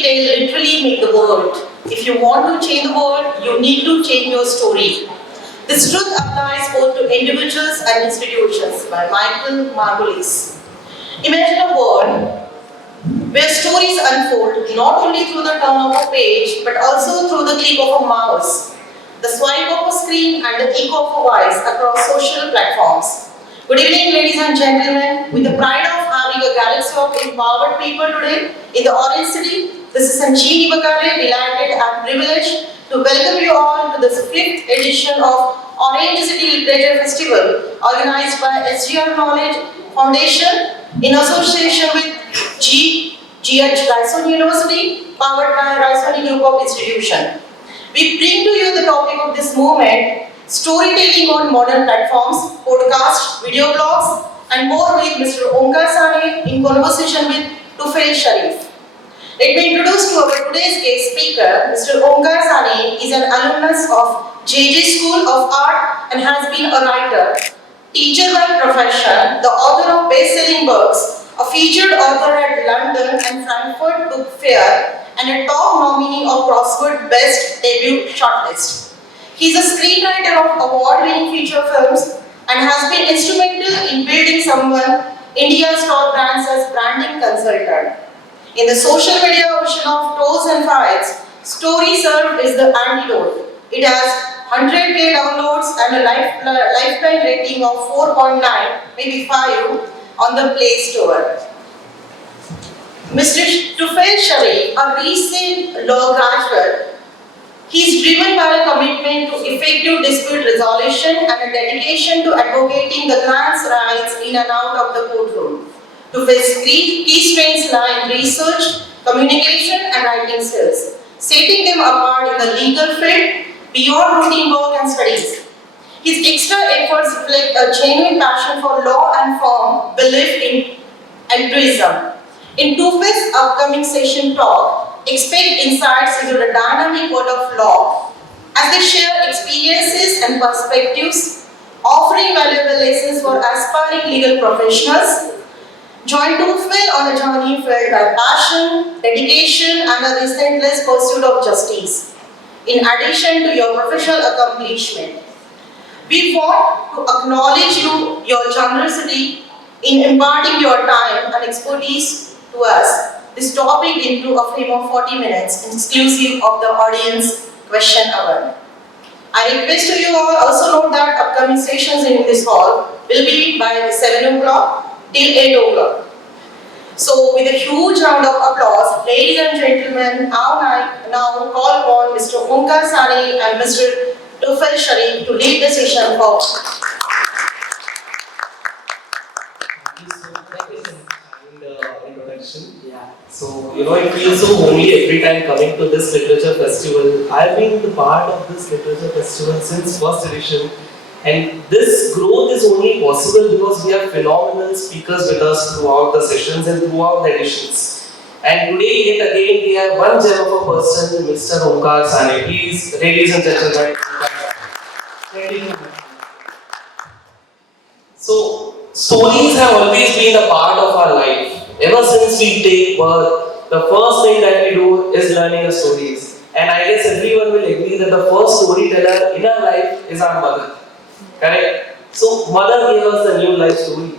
storytell literally make the world. If you want to change the world, you need to change your story. This truth applies both to individuals and institutions by Michael Margulies. Imagine a world where stories unfold not only through the turn of a page but also through the click of a mouse, the swipe of a screen and the echo of a voice across social platforms. Good evening, ladies and gentlemen. With the pride of having a galaxy of empowered people today in the Orange City, this is Sanjeevi Bakare, delighted and privileged to welcome you all to this 5th edition of Orange City Literature Festival organized by SGR Knowledge Foundation in association with GH Raison University, powered by Raison Group of Institution. We bring to you the topic of this moment, storytelling on modern platforms, podcast, video blogs, and more with Mr. Omkar Sane in conversation with Tufel Sharif. Let me introduce to our today's guest speaker, Mr. Omkar Sane is an alumnus of JJ School of Art and has been a writer, teacher by profession, the author of best-selling books, a featured author at London and Frankfurt Book Fair, and a top nominee of Crossword Best Debut Shortlist. He is a screenwriter of award-winning feature films and has been instrumental in building someone India's top brands as branding consultant. In the social media ocean of trolls and fights, Story Served is the antidote. It has 100k downloads and a lifetime rating of 4.9, maybe 5 on the Play Store. Mr. Tufel Sharif, a recent law graduate, he is driven by a commitment to effective dispute resolution and a dedication to advocating the client's rights in and out of the courtroom. Tufel's key strengths lie in research, communication, and writing skills, setting them apart in the legal field beyond routine work and studies. His extra efforts reflect a genuine passion for law and firm belief in altruism. In Tufel's upcoming session talk, expect insights into the dynamic world of law as they share experiences and perspectives, offering valuable lessons for aspiring legal professionals. Join Tufel on a journey filled by passion, dedication, and a relentless pursuit of justice. In addition to your professional accomplishment, we want to acknowledge your generosity in imparting your time and expertise to us. This topic into a frame of 40 minutes, exclusive of the audience question hour. I request to you all also note that upcoming sessions in this hall will be by 7 o'clock till 8 o'clock. So, with a huge round of applause, ladies and gentlemen, now call upon Mr. Omkar Sane and Mr. Tufel Sharif to lead the session forward. Yeah. So, it feels so homely every time coming to this literature festival. I've been the part of this literature festival since first edition, and this growth is only possible because we have phenomenal speakers with us throughout the sessions and throughout the editions. And today, yet again, we have one gem of a person, Mr. Omkar Sane. Please, ladies and gentlemen. So, stories have always been a part of our life. Ever since we take birth, the first thing that we do is learning the stories. And I guess everyone will agree that the first storyteller in our life is our mother. Correct? So, mother gave us the new life story.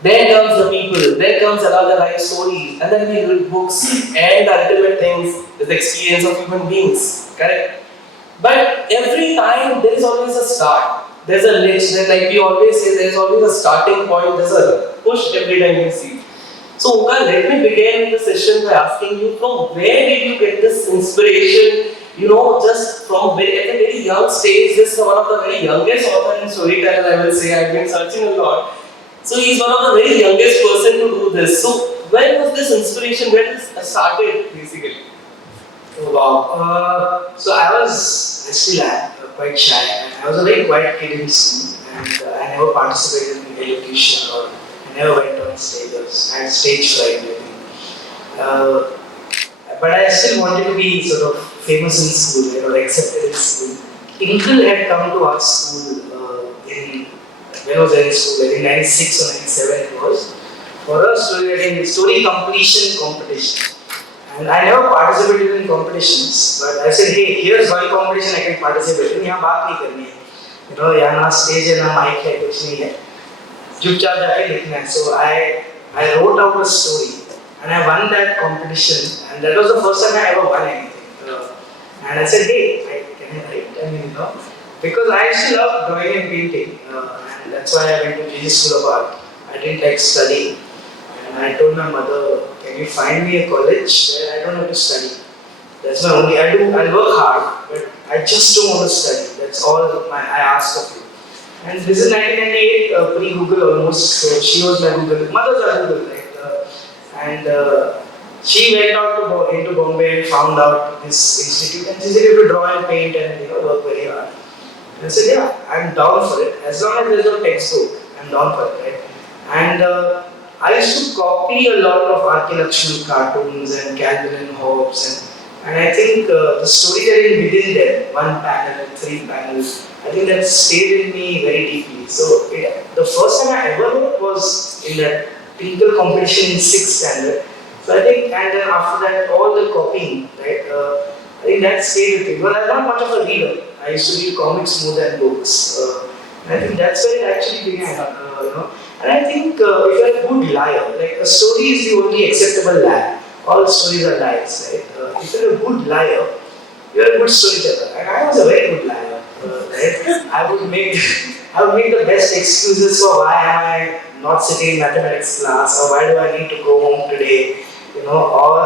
Then comes the people, then comes another life story, and then we read books, and the ultimate things is the experience of human beings. Correct? But every time there is always a start. There's a ledge, like we always say, there's always a starting point, there's a push every time you see. So, Omkar, let me begin the session by asking you, from where did you get this inspiration? Just from at a very young stage, this is one of the very youngest author and storyteller, I will say. I've been searching a lot. So, he's one of the very youngest person to do this. So, when was this inspiration? When this started, basically? Oh, wow. So, I still am quite shy. I was a very quiet kid in school, and I never participated in elocution or I never went on stages. I had stage fright, I think. But I still wanted to be sort of famous in school, accepted in school. Twinkle had come to our school when I was in school, I think 96 or 97 it was, for a story completion competition. And I never participated in competitions, but I said, hey, here's one competition I can participate in. यहाँ बात नहीं करनी है, you know, यहाँ ना stage है ना mic है, कुछ नहीं है, चुपचाप जाके लिखना है. So I wrote out a story, and I won that competition, and that was the first time I ever won anything. And I said, hey, can I write? I mean, you know, because I used to love drawing and painting, and that's why I went to GG School of Art. I didn't like studying. And I told my mother, can you find me a college where I don't have to study? That's my only, I'll work hard, but I just don't want to study. That's all I ask of you. And this is 1998, pre-Google almost, so she was my Google, mothers are Google, right? She went out to into Bombay and found out this institute, and she said you have to draw and paint and, you know, work very hard. And I said, yeah, I'm down for it. As long as there's no textbook, I'm down for it, right? And I used to copy a lot of archaeological cartoons and Calvin and Hobbes, and I think the storytelling within there, one panel and three panels, I think that stayed in me very deeply. So the first time I ever wrote was in that Tinkle competition in 6th standard. So I think, and then after that, all the copying, right? I think that stayed with me. But I'm not much of a reader. I used to read comics more than books. And I think that's where it actually began, you know. And I think if you're a good liar, like a story is the only acceptable lie. All stories are lies, right? If you're a good liar, you're a good storyteller. And I was a very good liar, right? I would make the best excuses for why am I not sitting in mathematics class, or why do I need to go home today, you know, or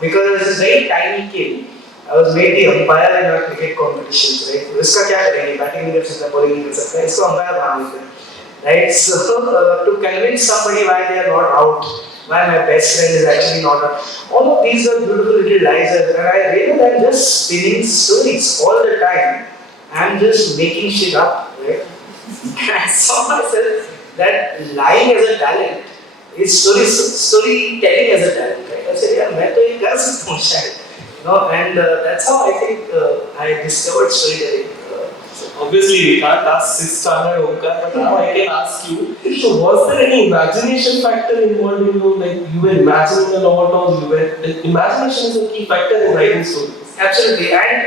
because I was this very tiny kid, I was made the umpire in our cricket competitions, right? इसका क्या करेंगे? Batting नहीं कर सकता, bowling नहीं कर सकता, इसको umpire बना देते हैं, right? So to convince somebody why they are not out, why my best friend is actually not out, all of these are beautiful little lies, and I realized I'm just spinning stories all the time. I'm just making shit up, right? I saw myself that lying as a talent is storytelling as a talent, right? I said, yeah, मैं तो ये कर सकता हूँ शायद, you know, and that's how I think I discovered storytelling. Obviously, we can't ask 6th standard Omkar, but now I can ask you. So, was there any imagination factor involved in you? Like you were imagining a lot, or you were imagination is a key factor in writing stories. Absolutely, and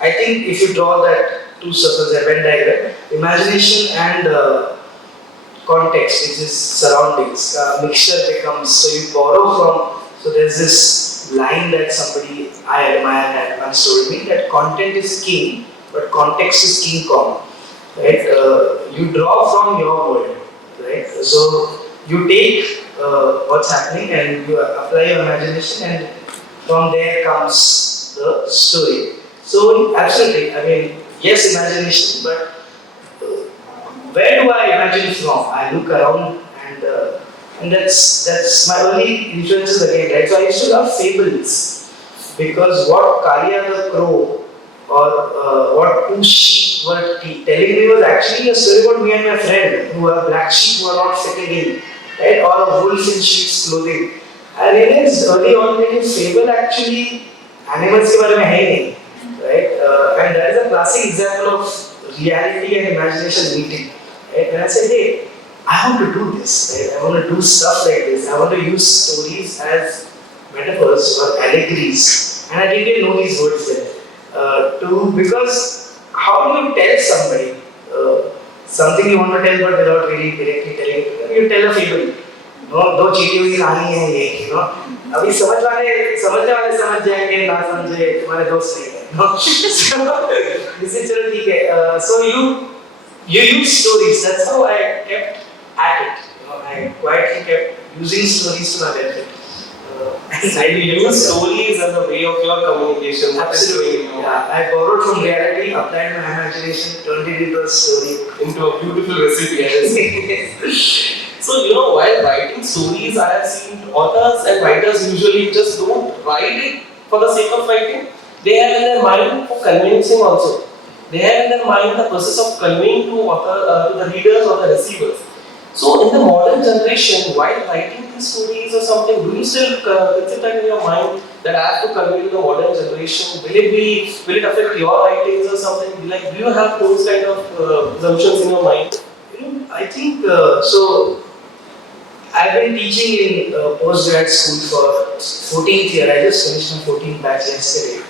I think if you draw that two circles, a Venn diagram, imagination and context, which is surroundings, mixture becomes, so you borrow from, so there's this line that somebody I admire had once told me, that content is king, but context is King Kong, right? You draw from your world, right? So you take what's happening and you apply your imagination, and from there comes the story. So absolutely, I mean, yes, imagination, but where do I imagine from? I look around, and that's my early influences again, right? So I used to love fables, because what Kalia the crow or what two sheep were telling me was actually a story about me and my friend, who are black sheep who are not fitting in, right? Or a wolf in sheep's clothing. I realized early on that fable actually animals के बारे में है ही नहीं, right? And that is a classic example of reality and imagination meeting, right? And I said, hey, I want to do this, right? I want to do stuff like this. I want to use stories as metaphors or allegories, and I didn't know these words yet. Because how do you tell somebody something you want to tell but without really directly telling it? You tell a fable. दो चीटी हुई कहानी है ये, you know. अभी समझने वाले समझ जाएंगे, ना समझे तुम्हारे दोस्त नहीं है, no. इससे चलो ठीक है. So you use stories. That's how I kept at it. You know, I quietly kept using stories to my benefit. And you use stories as a way of your communication. Absolutely. Yeah, I borrowed from reality, applied my imagination, turned it into a story, into a beautiful recipe. So, you know, while writing stories, I have seen authors and writers usually just don't write it for the sake of writing. They have in their mind for convincing also. They have in their mind the process of conveying to the readers or the receivers. So, in the modern generation, while writing these stories or something, do you still consider in your mind that I have to convey to the modern generation? Will it affect your writings or something? Like, do you have those kind of assumptions in your mind? I think so. I've been teaching in postgrad school for 14th year. I just finished my 14th batch yesterday.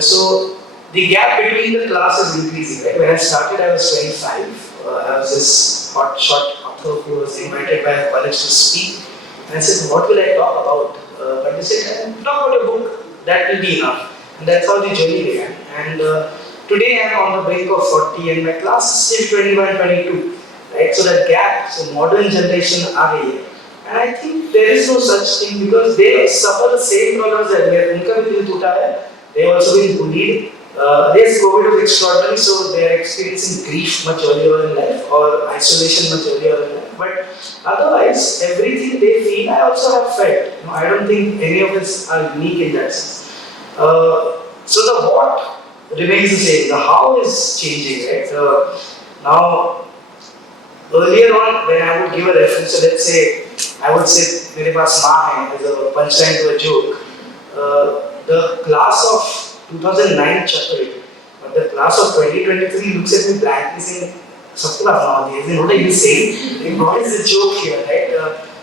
So the gap between the classes is increasing. Right? When I started, I was 25. I was this hot shot author who was invited by a college to speak. And I said, what will I talk about? But they said, talk about a book. That will be enough. And that's how the journey began. And today I'm on the brink of 40 and my class is still 21, 22. Right? So that gap, so modern generation are here. And I think there is no such thing because they suffer the same problems that we are. Unka bhi dil toota hai. They have also been bullied. Yes, COVID was extraordinary, so they are experiencing grief much earlier in life or isolation much earlier in life. But otherwise, everything they feel, I also have felt. I don't think any of us are unique in that sense. So the what remains the same. The how is changing, right? Now, earlier on, when I would give a reference, so let's say, I would say, मेरे पास माँ है as a punchline to a joke. The class of 2009 chuckled, but the class of 2023 looks at me blankly saying, "Sabke paas माँ है, what are you saying? What is the joke here, right?"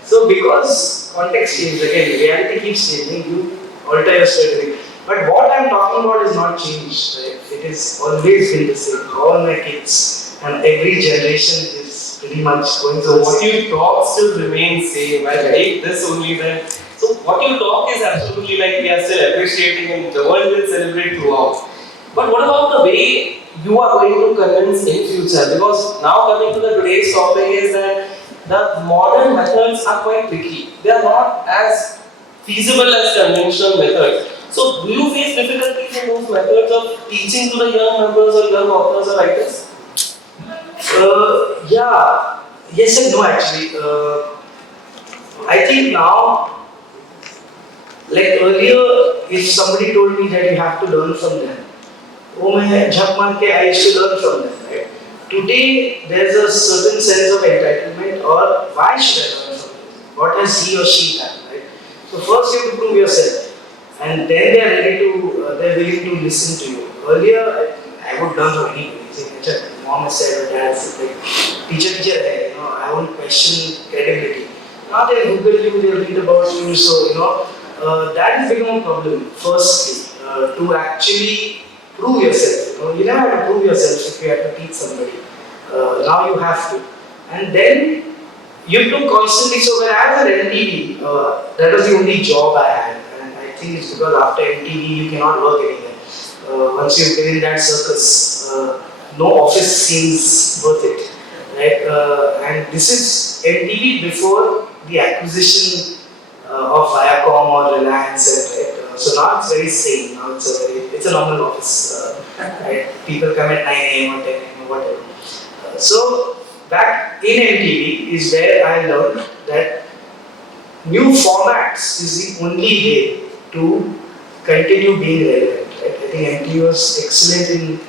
So because context changes again, reality keeps changing. You alter your strategy. But what I'm talking about is not changed, right? It is always been the same. All my kids and every generation is pretty much going So through. what you talk still remains same. I take this only then. So what you talk is absolutely like we are still appreciating and the world will celebrate throughout. But what about the way you are going to convince in future? Because now coming to the today's topic is that the modern methods are quite tricky. They are not as feasible as conventional methods. So do you face difficulties in those methods of teaching to the young members or young authors or writers? Yeah, yes and no actually. I think now, like earlier, if somebody told me that you have to learn from them, I used to learn from them, right? Today, there's a certain sense of entitlement, or why should I learn from them? What has he or she done, right? So first you have to prove yourself, and then they are ready to, they're willing to listen to you. Earlier, I would learn from anybody. Mom has said, or dad said, like, teacher hai, I won't question credibility. Now they Google you, they read about you, so that has become a problem. Firstly, to actually prove yourself. You never have to prove yourself if you have to teach somebody. Now you have to, and then you have to constantly. So when I was at NTV, that was the only job I had, and I think it's because after NTV you cannot work anywhere. Once you've been in that circus, no office seems worth it, right? And this is NTV before the acquisition of Viacom or Reliance, right? So now it's very sane. Now it's a normal office, right? People come at 9 a.m. or 10 a.m. or whatever. So back in NTV is where I learned that new formats is the only way to continue being relevant. Right? I think NTV was excellent in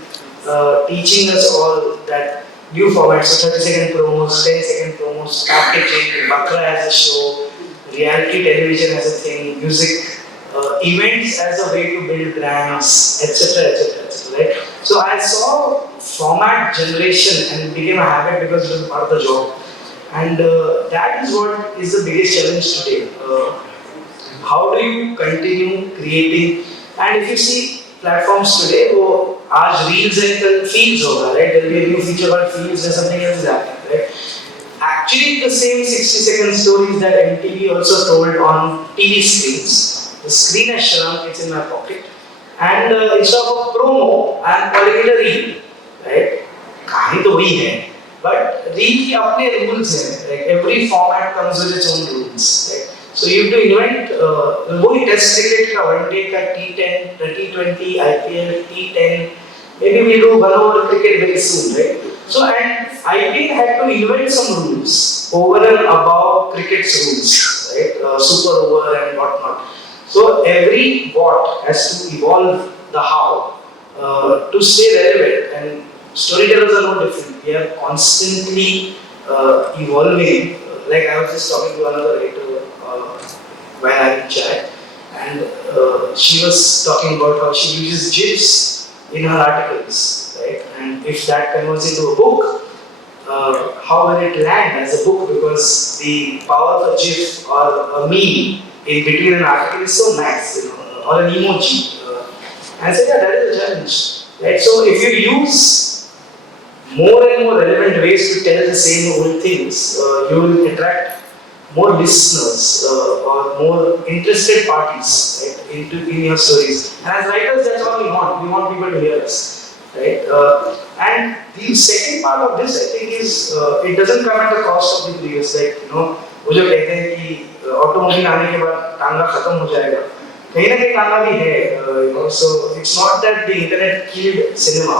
teaching us all that new formats, so 30-second promos, 10-second promos, packaging, Bakra as a show, reality television as a thing, music, events as a way to build brands, etc., etc., etc. Right? So I saw format generation and it became a habit because it was part of the job. And that is what is the biggest challenge today. How do you continue creating? And if you see platforms today, आज reels and कल feeds होगा, right? There will be a new feature called feeds and something else is happening, right? Actually, the same 60-second stories that MTV also told on TV screens. The screen has shrunk; it's in my pocket, and instead of a promo, I'm calling it a reel, right? कहानी तो वही है, but reel की अपने rules हैं. Like every format comes with its own rules, right? So you have to invent, वही test cricket का one day का T10, T20, IPL, T10, maybe we do one over cricket very soon, right? So and IPL had to invent some rules over and above cricket's rules, right? Super over and whatnot. So every bot has to evolve the how to stay relevant, and storytellers are no different. We are constantly evolving. Like I was just talking to another writer while having chat, and she was talking about how she uses GIFs in her articles, right? And if that converts into a book, how will it land as a book, because the power of a GIF or a meme in between an article is so nice, or an emoji. And so yeah, that is a challenge, right? So if you use more and more relevant ways to tell the same old things, you will attract more listeners or more interested parties, right, in your stories. And as writers, that's what we want. We want people to hear us, right? And the second part of this, I think, is it doesn't come at the cost of the previous. Like वो जो कहते हैं कि automobile आने के बाद टांगा खत्म हो जाएगा, कहीं ना कहीं टांगा भी है. So it's not that the internet killed cinema.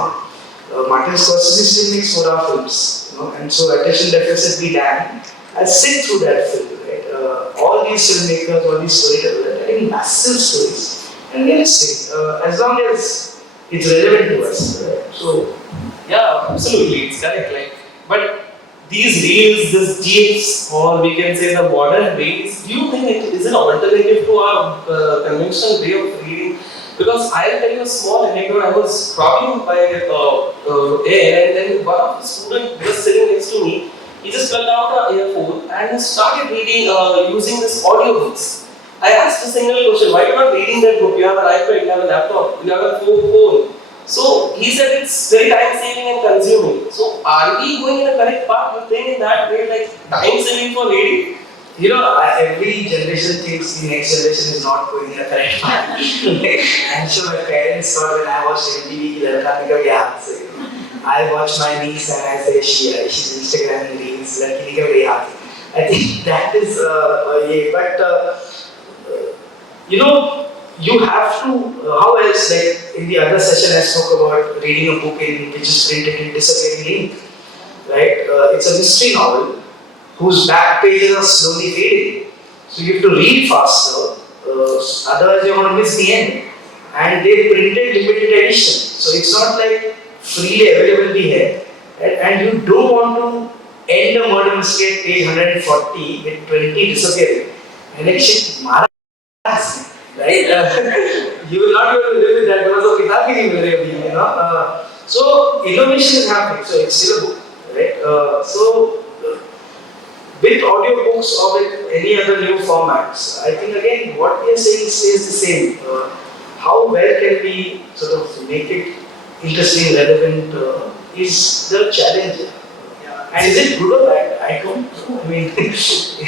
Martin Scorsese still makes 4-hour films, and so attention deficit be damned. I sit through that film, right? All these filmmakers, all these storytellers are telling massive stories, and realistic, as long as it's relevant to us, right? So Yeah, absolutely, it's correct. But these reels, these GIFs, or we can say the modern ways, do you think it is an alternative to our conventional way of reading? Because I'll tell you a small anecdote. I was traveling by air, and then one of the students was sitting next to me. He just plugged out an earphone and he started reading using this audio books. I asked a single question: why are you not reading that book? You have an iPad, you have a laptop, you have a phone. So he said it's very time saving and consuming. So are we going in a correct path? You think in that way, like time saving for reading? every generation thinks the next generation is not going in the correct path. I'm sure my parents thought when I watched MTV, I watch my niece and I say she's Instagram reels, I think that is you have to, how else, like in the other session I spoke about reading a book which is printed in disappearing ink, right? It's a mystery novel whose back pages are slowly fading. So you have to read faster, otherwise you're going to miss the end. And they printed limited edition, so it's not like freely available here. Right? And you don't want to end a murder mystery at page 140 with 20 disappearing. And like shit, Maharaj, right? You will not be able to live with that because of kitab hi nahi milegi, So innovation is happening, so it's still a book, right? With audiobooks or with any other new formats, I think again what we are saying stays the same. How well can we sort of make it interesting, relevant, is the challenge. And is it good or bad? I don't know. I mean, It's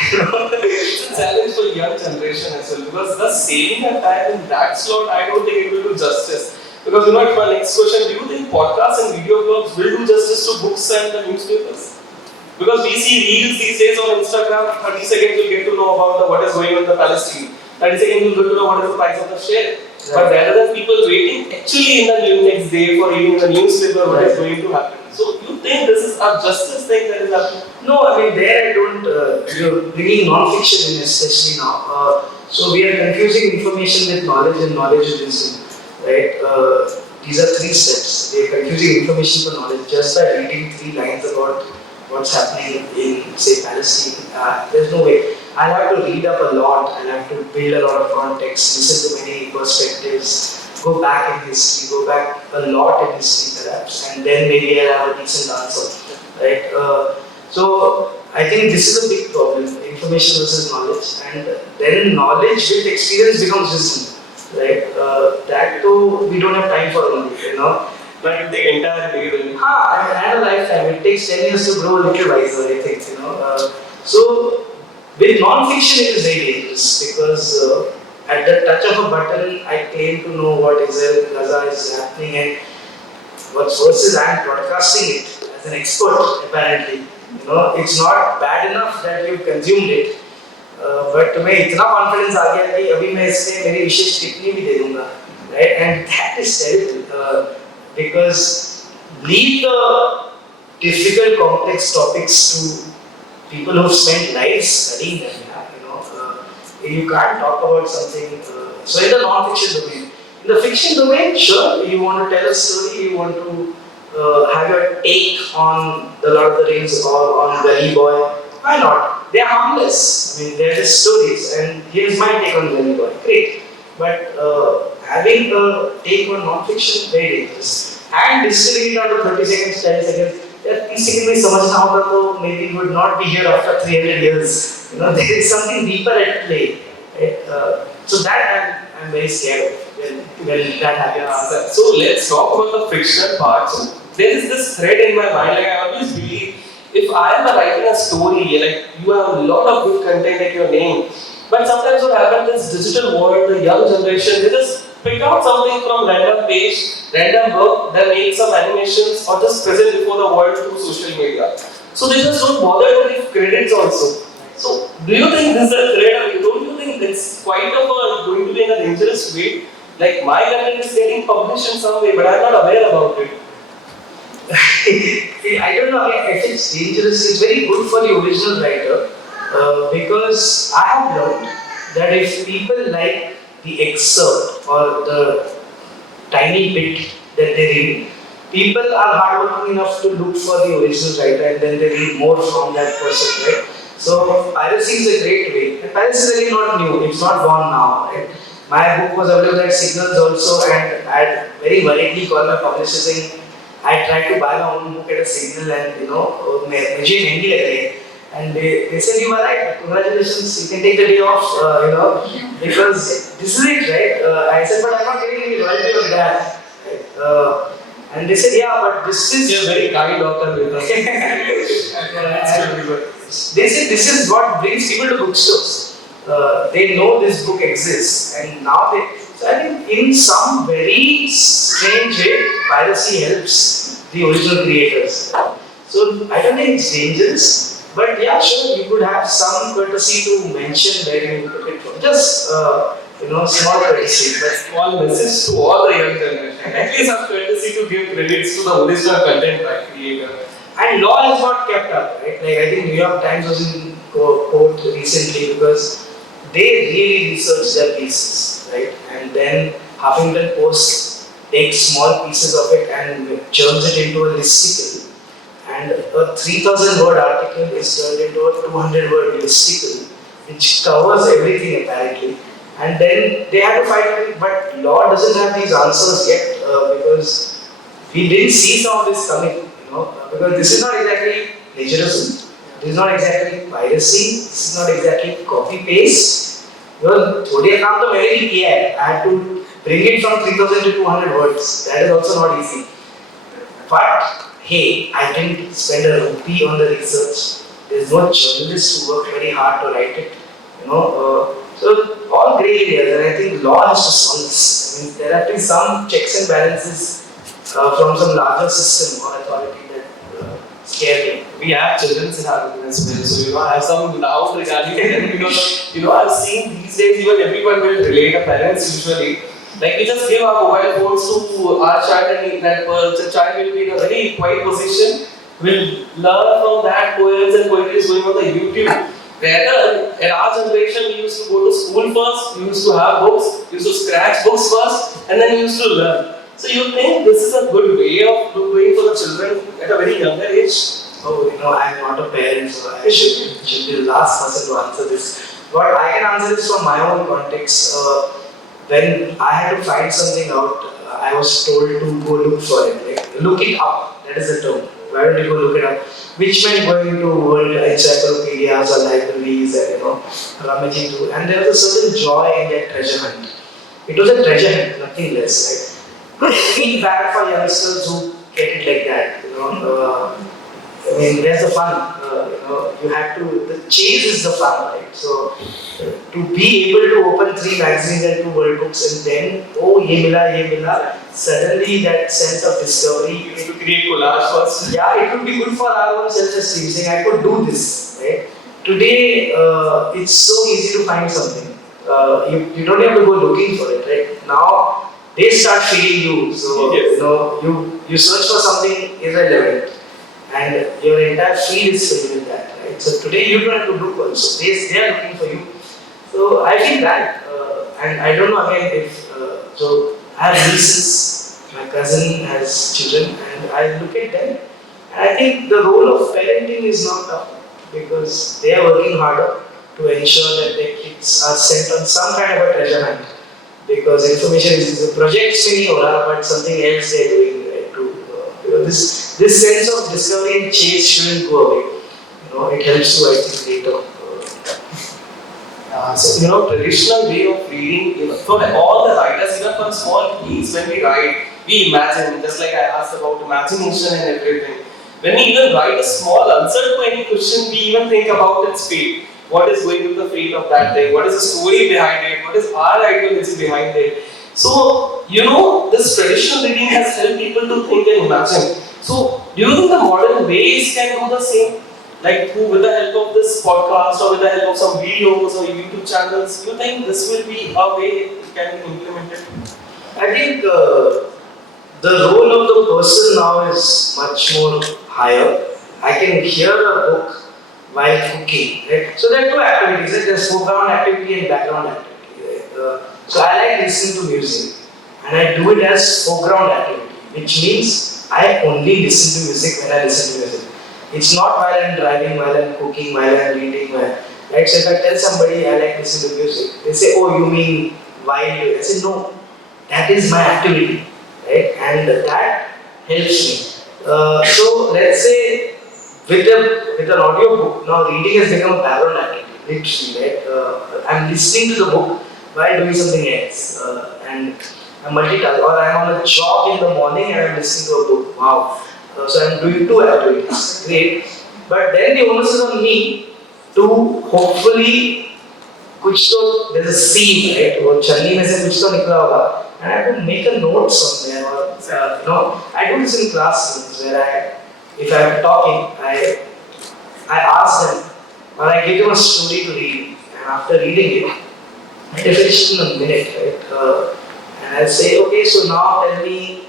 a challenge for young generation as well, because the saving of time in that slot, I don't think it will do justice. Because my next question, do you think podcasts and video blogs will do justice to books and the newspapers? Because we see reels these days on Instagram, 30 seconds you'll get to know about what is going on in the Palestine. 30 seconds you'll get to know what is the price of the share. Right. But rather than people waiting actually in the next day for reading the newspaper what is going to happen. So you think this is a justice thing that is happening? No, I mean there I don't, you're bringing non-fiction in especially now. So we are confusing information with knowledge and knowledge with wisdom, right? These are 3 steps. We are confusing information for knowledge just by reading 3 lines about what's happening in, say, Palestine. There's no way. I'll have to read up a lot, I'll have to build a lot of context, listen to many perspectives, go back in history, go back a lot in history perhaps, and then maybe I'll have a decent answer, right? So I think this is a big problem, information versus knowledge, and then knowledge with experience becomes wisdom, right? That too, we don't have time for only, Like the entire day. I had a lifetime. It takes 10 years to grow a little wiser, I think, So, with non-fiction, it is very dangerous because at the touch of a button, I claim to know what Israel, Gaza is happening, and what's worse is I am broadcasting it as an expert, apparently. It's not bad enough that you consumed it, but to me, इतना confidence आ गया कि अभी मैं इसमें मेरी विशेष टिप्पणी भी दे दूँगा, right? And that is terrible. Because leave the difficult, complex topics to people who have spent lives studying them. You can't talk about something. So in the non-fiction domain, in the fiction domain, sure, you want to tell a story, you want to have your take on the Lord of the Rings or on Gully Boy. Why not? They are harmless. I mean, they are just stories, and here's my take on Gully Boy. Great, but having a take on non-fiction, very dangerous. And distilling it down to 30 seconds, 10 seconds, यार 30 second में समझना होगा तो maybe we would not be here after 300 years. You know, there is something deeper at play. Right? So that I'm very scared of when that happens. Yeah, so let's talk about the fictional part. So there is this thread in my mind, like I always believe, if I am writing a story, like you have a lot of good content at your name, but sometimes what happens in this digital world, the young generation, they just pick out something from random page, random book, then make some animations or just present before the world through social media. So they just don't bother to give credits also. So do you think this is a threat, or don't you think it's quite of a going to be in a dangerous way? Like my content is getting published in some way, but I'm not aware about it. I don't know if it's dangerous. It's very good for the original writer because I have learned that if people like the excerpt or the tiny bit that they read, people are hardworking enough to look for the original writer and then they read more from that person, right? So piracy is a great way. And piracy is really not new. It's not born now, right? My book was available at Signals also, and I had very worriedly called my publisher saying, I tried to buy my own book at a Signal and मुझे महंगी लग रही है. And they said, you are right, congratulations, you can take the day off, because this is it, right? I said, but I'm not getting any royalty on that. Right? And they said, yeah, but this is... You're very kind author with us. They said, this is what brings people to bookstores. They know this book exists, and now they... So I think in some very strange way, piracy helps the original creators. So I don't think it's dangerous, but yeah, sure, you could have some courtesy to mention where you took it from. Just, small courtesy. But Small message to all the young generation. At least have courtesy to give credits to the original content by creator. And law has not kept up, right? Like I think New York Times was in court recently because they really research their pieces, right? And then Huffington Post takes small pieces of it and churns it into a listicle. And a 3,000 word article is turned into a 200 word listicle, which covers everything apparently. And then they had to fight it, but law doesn't have these answers yet because we didn't see some of this coming, because this is not exactly plagiarism, this is not exactly piracy, this is not exactly copy paste. थोड़ी काम तो मैंने भी किया है. I had to bring it from 3,000 to 200 words. That is also not easy. But hey, I didn't spend a rupee on the research. There is no journalist who worked very hard to write it. So all grey areas, and I think law has to solve this. I mean, there have been some checks and balances from some larger system or authority that scare me. We have children in our room as well, so I have some doubt regarding it because I've seen these days even everyone will relate, our parents usually. Like we just give our mobile phones to our child and that the child will be in a very quiet position, will learn from that poems and poetry is going on the YouTube. Where in our generation we used to go to school first, we used to have books, we used to scratch books first, and then we used to learn. So you think this is a good way of doing for the children at a very younger age? Oh, I'm not a parent, so I should be the last person to answer this. But I can answer this from my own context. When I had to find something out, I was told to go look for it. Like, look it up. That is the term. Where did you go look it up? Which meant going to world encyclopedias or libraries and rummaging through. And there was a certain joy in that treasure hunt. It was a treasure hunt, nothing less. Right? I feel bad for youngsters who get it like that. I mean, there's the fun. You have to. The chase is the fun, right? So to be able to open 3 magazines and 2 world books and then ye mila, suddenly that sense of discovery. You used to create collage first. Yeah, it would be good for our own self-esteem, saying I could do this, right? Today, it's so easy to find something. You don't have to go looking for it, right? Now they start feeding you. So yes. You search for something irrelevant, and your entire feed is filled with that, right? So today you don't have to look also. They are looking for you. So I feel that, and I don't know again if so. I have nieces, my cousin has children, and I look at them, and I think the role of parenting is not tough because they are working harder to ensure that their kids are sent on some kind of a treasure hunt. Because information is the project but something else they are doing, right? this sense of discovery and chase shouldn't go away. It helps you, I think, later. So, traditional way of reading, for all the writers, even for a small piece, when we write, we imagine, just like I asked about imagination and everything. When we even write a small answer to any question, we even think about its fate. What is going with the fate of that thing? What is the story behind it? What is our ideology behind it? So, this traditional reading has helped people to think and imagine. So, do you think the modern ways can do the same? Like with the help of this podcast or with the help of some videos or YouTube channels, do you think this will be a way it can be implemented? I think the role of the person now is much more higher. I can hear a book while cooking. Right? So there are two activities. Right? There's foreground activity and background activity. Right? So I like listening to music, and I do it as foreground activity, which means I only listen to music when I listen to music. It's not while I'm driving, while I'm cooking, while I'm reading. Right? So if I tell somebody I like listening to music, they say, "Oh, you mean while?" I say, "No, that is my activity." Right? And that helps me. So let's say with an audio book, now reading has become a background activity, literally, right? I'm listening to the book while doing something else, and I'm multitasking, or I'm on a jog in the morning and I'm listening to a book. Wow! So I'm doing two activities, great. But then the onus is on me to hopefully कुछ तो there's a seed, right? वो छन्नी में से कुछ तो निकला होगा, and I have to make a note somewhere, or I do this in classrooms where if I'm talking, I ask them, or I give them a story to read, and after reading it, I finish it in a minute, right? And I'll say, okay, so now tell me,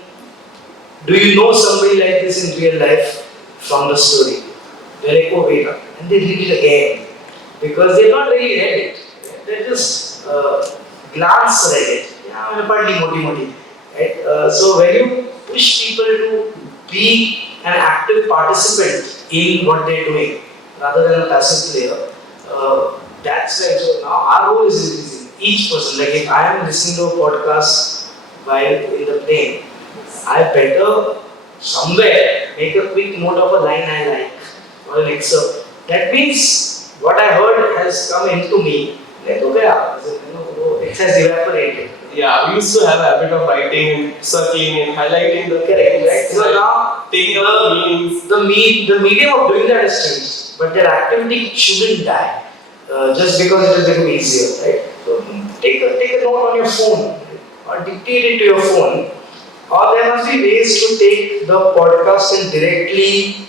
do you know somebody like this in real life from the story? They're like, oh wait, and they read it again because they've not really read it. They just glance read it. Yeah, right? So when you push people to be an active participant in what they're doing rather than a passive player, that's right. So now our role is increasing. Each person, like if I am listening to a podcast while in the plane, I better somewhere make a quick note of a line I like or an excerpt. That means what I heard has come into me. It has evaporated. Yeah, we used to have a habit of writing and circling and highlighting the Correct, right? So now taking up the meanings. The medium of doing that has changed, but their activity shouldn't die just because it has become easier, right? So take a note on your phone or dictate it to your phone, or there must be ways to take the podcast and directly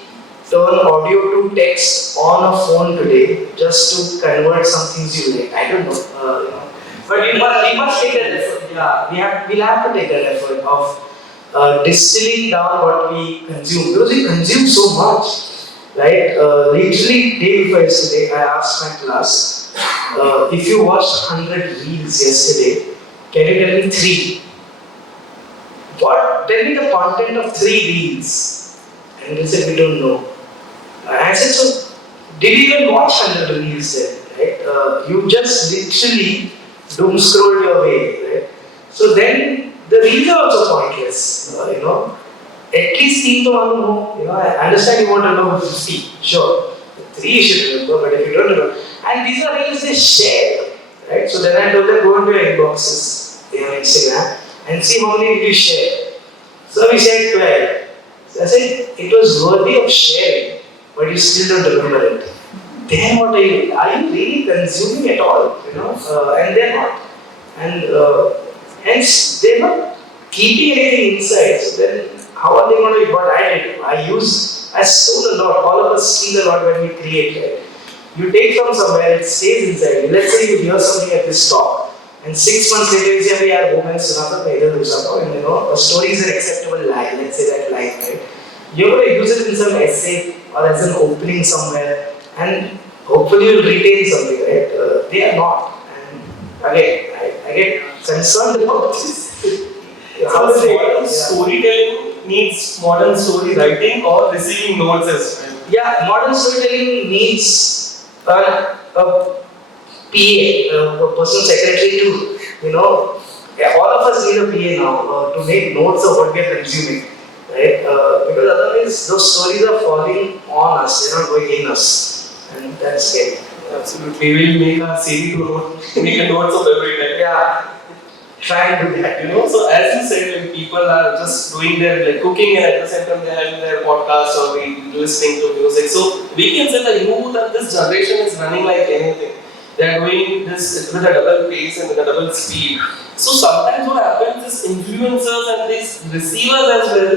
turn audio to text on a phone today, just to convert some things you like. I don't know, but we must take that effort. Yeah, we'll have to take that effort of distilling down what we consume, because we consume so much, right? Literally day before yesterday, I asked my class, if you watched 100 reels yesterday, can you tell me 3? Tell me the content of 3 reels. And they said, we don't know. I said, so did you even watch 100 reels then? Right? You just literally doom scrolled your way, right? So then the reels are also pointless, At least 3 to know, I understand you want to know 50, sure. 3 you should remember, but if you don't remember, and these are reels they share, right? So then I told them, go into your inboxes, Instagram, and see how many did you share. So we said 12. So I said, it was worthy of sharing, but you still don't remember it. Then what are you really consuming at all? And they're not. And hence, they're not keeping anything inside. So then, how are they going to be what I did? I stole a lot. All of us steal a lot when we create. Right? You take from somewhere, it stays inside you. Let's say you hear something at this talk, and 6 months later you say, we are women, and a story is an acceptable lie. Let's say that lie, right? You're going to use it in some essay or as an opening somewhere, and hopefully you'll retain something, right? They are not. And again, I get concerned about this. How is modern storytelling needs modern story writing or receiving notes as well? Yeah, modern storytelling needs a PA, a personal secretary to, all of us need a PA now to make notes of what we are consuming. right? Because otherwise those stories are falling on us, they're not going in us, and that's scary. Absolutely. We will make a series to note, make a notes of every time. Yeah, try and do that. So as you said, when people are just doing their like cooking and at the same time they're having their podcast or listening to music. So we can say the youth of this generation is running like anything. They are doing this with a double pace and with a double speed. So sometimes what happens is influencers and these receivers as well,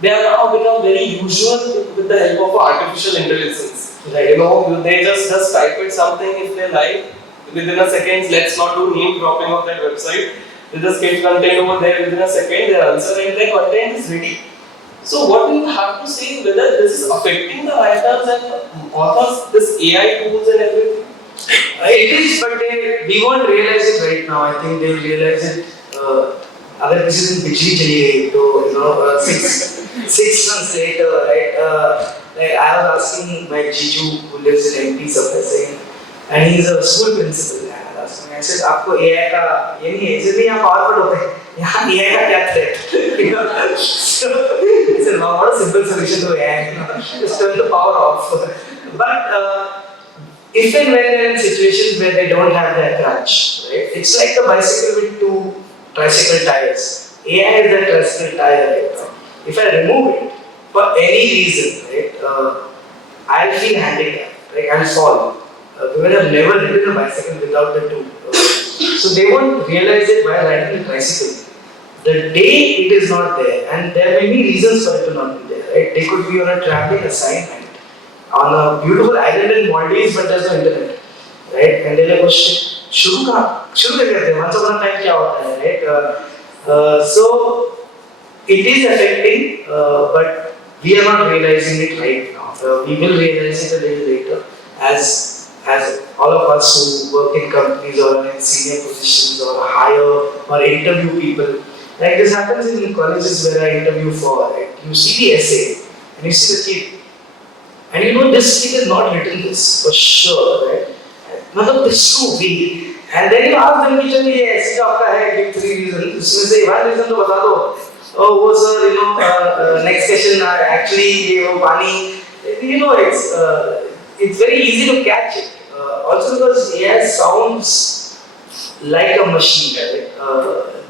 they are now become very usual with the help of artificial intelligence. Right. They just type it something if they like. Within a second, let's not do name dropping of that website. They just get content over there within a second, their answer and their content is ready. So what we have to say whether this is affecting the writers and authors, this AI tools and everything. It is, but we won't realize it right now. I think they will realize it. अगर किसी दिन बिजली चली गई तो 6 months later, right? Like I was asking my Jiju who lives in MP somewhere saying, and he's a school principal. And I was asking, I said, आपको AI का ये नहीं है, इसलिए यहाँ powerful होते हैं. यहाँ AI का क्या threat? So I said, wow, what a simple solution to AI. Just turn the power off. But if and when they're in situations where they don't have their crutch, right? It's like the bicycle with 2 tricycle tires. AI is that tricycle tire, right? If I remove it for any reason, right, I'll feel handicapped, right? I'll fall. Because I've never ridden a bicycle without the 2. So they won't realize it while riding a tricycle. The day it is not there, and there may be reasons for it to not be there, right? They could be on a traveling assignment on a beautiful island in Maldives, but there's no internet, right? And they're like, oh shit, शुरू करते हैं, once upon a time क्या होता है, right? So it is affecting, but we are not realizing it right now. We will realize it a little later, as all of us who work in companies or in senior positions or hire or interview people. Like this happens in colleges where I interview for, right? You see the essay and you see the kid. And you know this kid has not written this for sure, right? मतलब this should be. And then you ask them, teacher, ये ऐसे आपका है, give 3 reasons. उसमें से 1 reason तो बता दो. Oh, वो sir, next question actually ये वो पानी. It's very easy to catch it. Also because AI sounds like a machine, right?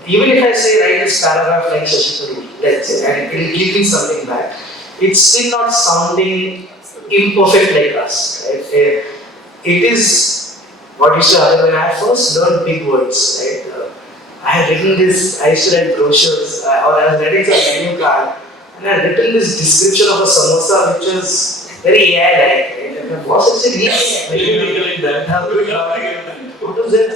Even if I say write this paragraph like Shashi, let's say, and it will give me something back, it's still not sounding imperfect like us, right? It is what used to happen when I first learned big words, right? I had written this, I used to write brochures, or I was writing some menu card, and I had written this description of a samosa which was very AI-like, right? And my boss said, what was it?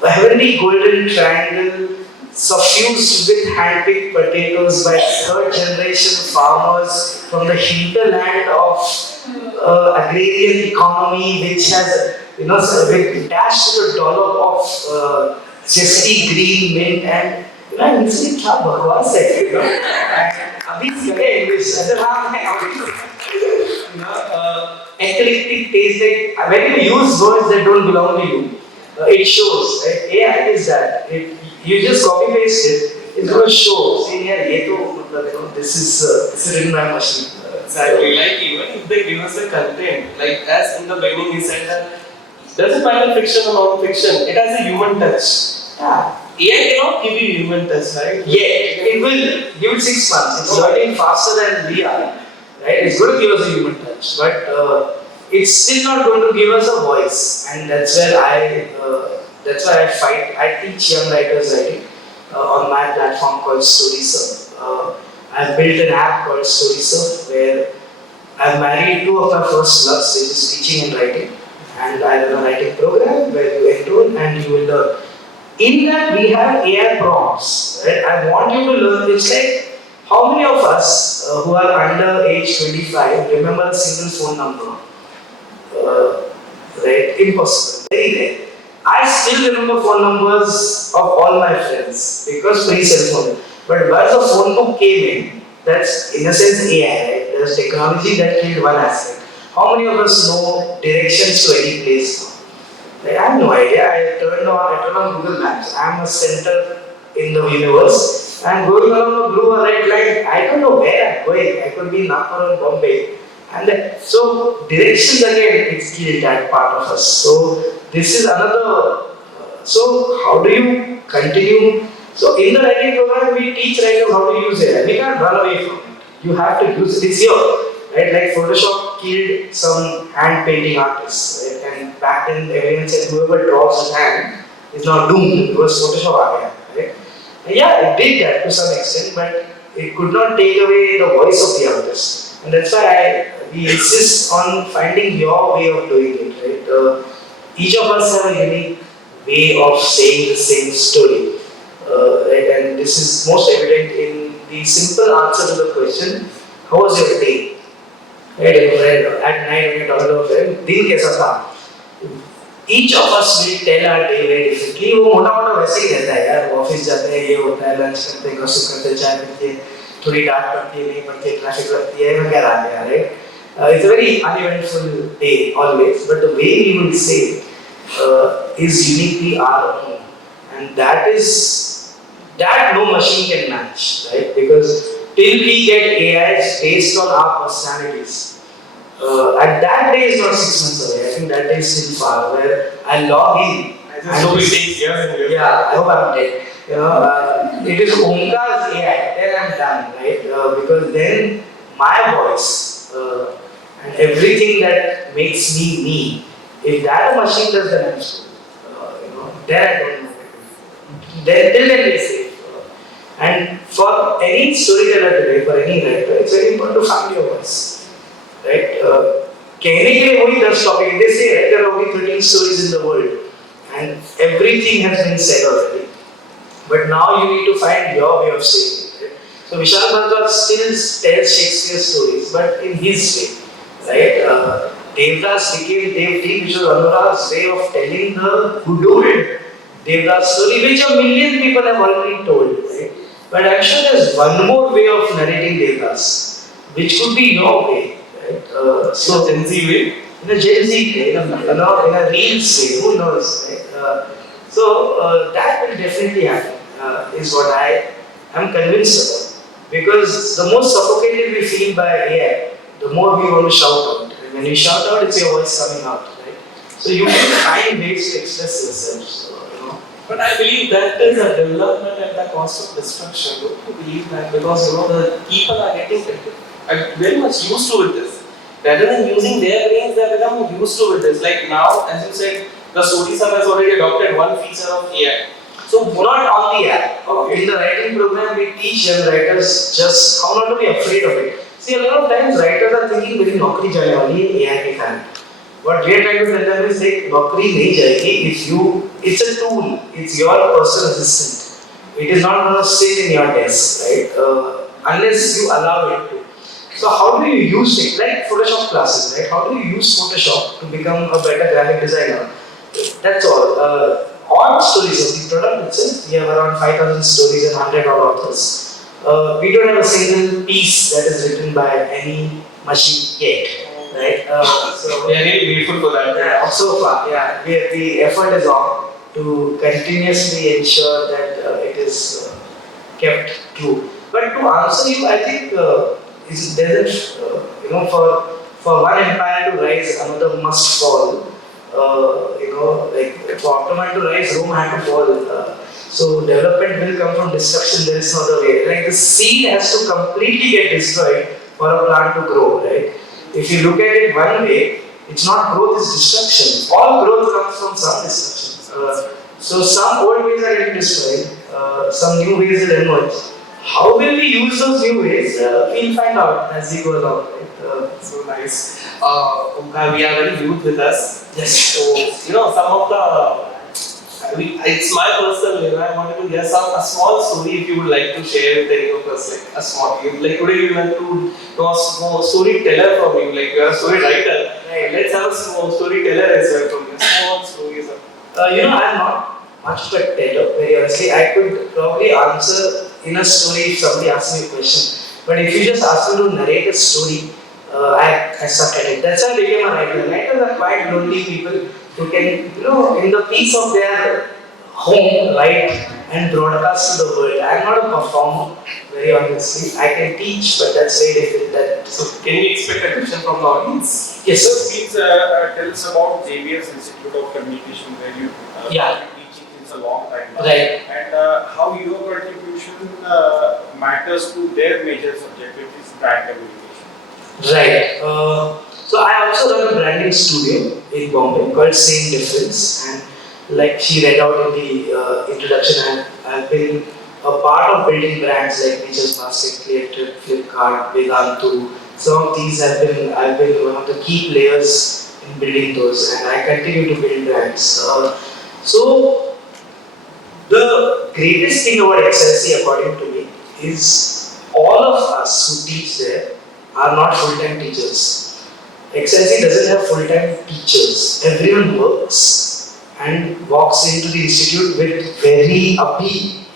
A heavenly golden triangle suffused with hand-picked potatoes by 3rd-generation farmers from the hinterland of agrarian economy, which has, dashed with a dollop of zesty green mint and I'm listening क्या बकवास है, अभी सीखे English, eclectic taste, like when you use words that don't belong to you, it shows. Right? AI is that. You just copy paste it, it's going to show. Saying, yeah, this is written by a machine. Exactly. Like even if they give us the content, like as in the beginning he said that doesn't matter fiction or non-fiction, it has a human touch. Yeah. AI cannot give you human touch, right? Yeah, it will give it 6 months. It's learning faster than we are. Right? It's going to give us a human touch, but it's still not going to give us a voice, and that's where I fight. I teach young writers writing on my platform called StoryServe. I've built an app called StoryServe where I've married 2 of my first loves, which is teaching and writing, and I run a writing program where you enroll and you will learn. In that we have AI prompts. Right? I want you to learn. It's like how many of us who are under age 25 remember a single phone number? Right? Impossible. Very rare. I still remember phone numbers of all my friends because pre-cell phone. But once the phone book came in, that's in a sense AI, right? There's technology that killed one aspect. How many of us know directions to any place now? Like, I have no idea. I turned on Google Maps. I'm a center in the universe. I'm going along a blue or red line. I don't know where I'm going. I could be in Nagpur or Bombay. And then, so directions again, it's killed that part of us. So this is another. So how do you continue? So in the writing program, we teach writers how to use AI. We can't run away from it. You have to use it. It's here. Right? Like Photoshop killed some hand painting artists, right? And back then everyone said whoever draws with hand is now doomed because Photoshop aa gaya, right? And yeah, it did that to some extent, but it could not take away the voice of the artist. And that's why we insist on finding your way of doing it, right? Each of us have a unique way of saying the same story. Right? And this is most evident in the simple answer to the question, how was your day? Right? At night when you talk about it, दिन कैसा था? Each of us will tell our day very differently. वो मोटा-मोटा वैसे ही रहता है यार. Office जाते हैं, ये होता है, लंच करते हैं, गॉसिप करते हैं, चाय पीते हैं, थोड़ी डांट पड़ती है, नहीं पड़ती है, ट्रैफिक लगती है, मैं क्या आ गया, right? It's a very uneventful day always, but the way we will say is uniquely our own, and that no machine can match, right? Because till we get AIs based on our personalities. And that day is not 6 months away. I think that day is still far. Where I log in. I just hope it takes years and years. Yeah, I hope I'm dead. It is Omkar's AI. Then I'm done, right? Because then my voice and everything that makes me me. If that machine does, then I'm screwed. Then I don't know. Then till then we safe. And for any storyteller today, for any writer, it's very important to find your voice. Right? कहने के लिए वही 10 topic. They say right, there are only 13 stories in the world, and everything has been said already. But now you need to find your way of saying it. Right? So Vishal Bhardwaj still tells Shakespeare stories, but in his way. Right? Devdas became Devdi, which was Anurag's way of telling the good Devdas story, which a million people have already told. Right? But I'm sure there's one more way of narrating Devdas, which could be your way. Right? So Gen Z way? In a Gen Z way, in a Reels way, who knows? Right? So that will definitely happen, is what I am convinced about. Because the more suffocated we feel by AI, the more we want to shout out. And when you shout out, it's your voice coming out. Right? So you can find ways to express yourself. So, But I believe that is a development at the cost of destruction. Don't you believe that? Because the people are getting very much used to this. Rather than using their brains, they have become used to this. Like now, as you said, the Story Sub has already adopted one feature of AI. So not on the app. In the writing program, we teach young writers just how not to be afraid of it. See, a lot of times writers are thinking, "मेरी नौकरी जाने वाली है AI के कारण." What we are trying to tell them is like, नौकरी नहीं जाएगी if you. It's a tool. It's your personal assistant. It is not going to sit in your desk, right? Unless you allow it to. So how do you use it? Like Photoshop classes, right? How do you use Photoshop to become a better graphic designer? That's all. On stories of the product itself, we have around 5,000 stories and 100 odd authors. We don't have a single piece that is written by any machine yet, right? So We are really grateful for that. yeah, so far, yeah, the effort is on to continuously ensure that it is kept true. But to answer you, I think for one empire to rise, another must fall. Like for Ottoman to rise, Rome had to fall. So development will come from destruction. There is no other way. Like the seed has to completely get destroyed for a plant to grow. Right? If you look at it one way, it's not growth; it's destruction. All growth comes from some destruction. So some old ways are getting destroyed. Some new ways will emerge. How will we use those new ways? We'll find out as we go along. Right? So nice. Omkar, we are very youth with us. Yes. So, some of the. It's my personal, I wanted to hear a small story if you would like to share with any of us, like a small. Like today we went to know a small storyteller from you, like you are a story writer. Right. Let's have a small storyteller as well from you. Small stories. I'm not much of a teller, very honestly. I could probably answer in a story if somebody asks me a question. But if you just ask me to narrate a story, I suck at it. That's why I became a writer. Writers are quite lonely people who can, in the peace of their home, write and broadcast to the world. I'm not a performer, very honestly. I can teach, but that's very difficult. So can we expect a question from the audience? Yes. So please tell us about JBS Institute of Communication, where you Yeah. been teaching since a long time now. Right. And how your contribution matters to their major subject, which is brand communication. Right. So I also run a branding studio in Bombay called Sane and Tufel, and like she read out in the introduction, I've been a part of building brands like Nature's Basket, Creative, Flipkart, Vedantu. Some of these I've been one of the key players in building those, and I continue to build brands. So the greatest thing about XLC, according to me, is all of us who teach there are not full-time teachers. XLC doesn't have full-time teachers. Everyone works and walks into the institute with very upbeat,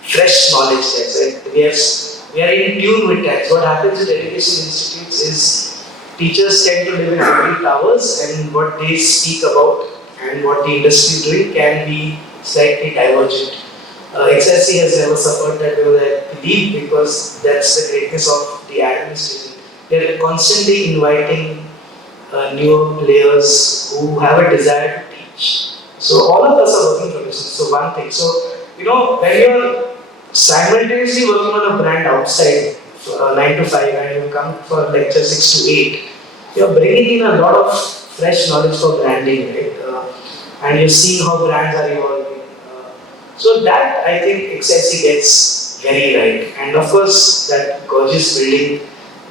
fresh knowledge. Right? We are in tune with that. What happens with education institutes is teachers tend to live in ivory towers, and what they speak about and what the industry is doing can be slightly divergent. XLC has never suffered that way, I believe, because that's the greatness of the administration. They're constantly inviting new players who have a desire to teach. So all of us are working for this. So one thing. So when you're simultaneously working on a brand outside 9 to 5 and you come for lecture 6 to 8, you're bringing in a lot of fresh knowledge for branding, right? And you're seeing how brands are evolving. So that I think XLC gets very right. And of course, that gorgeous building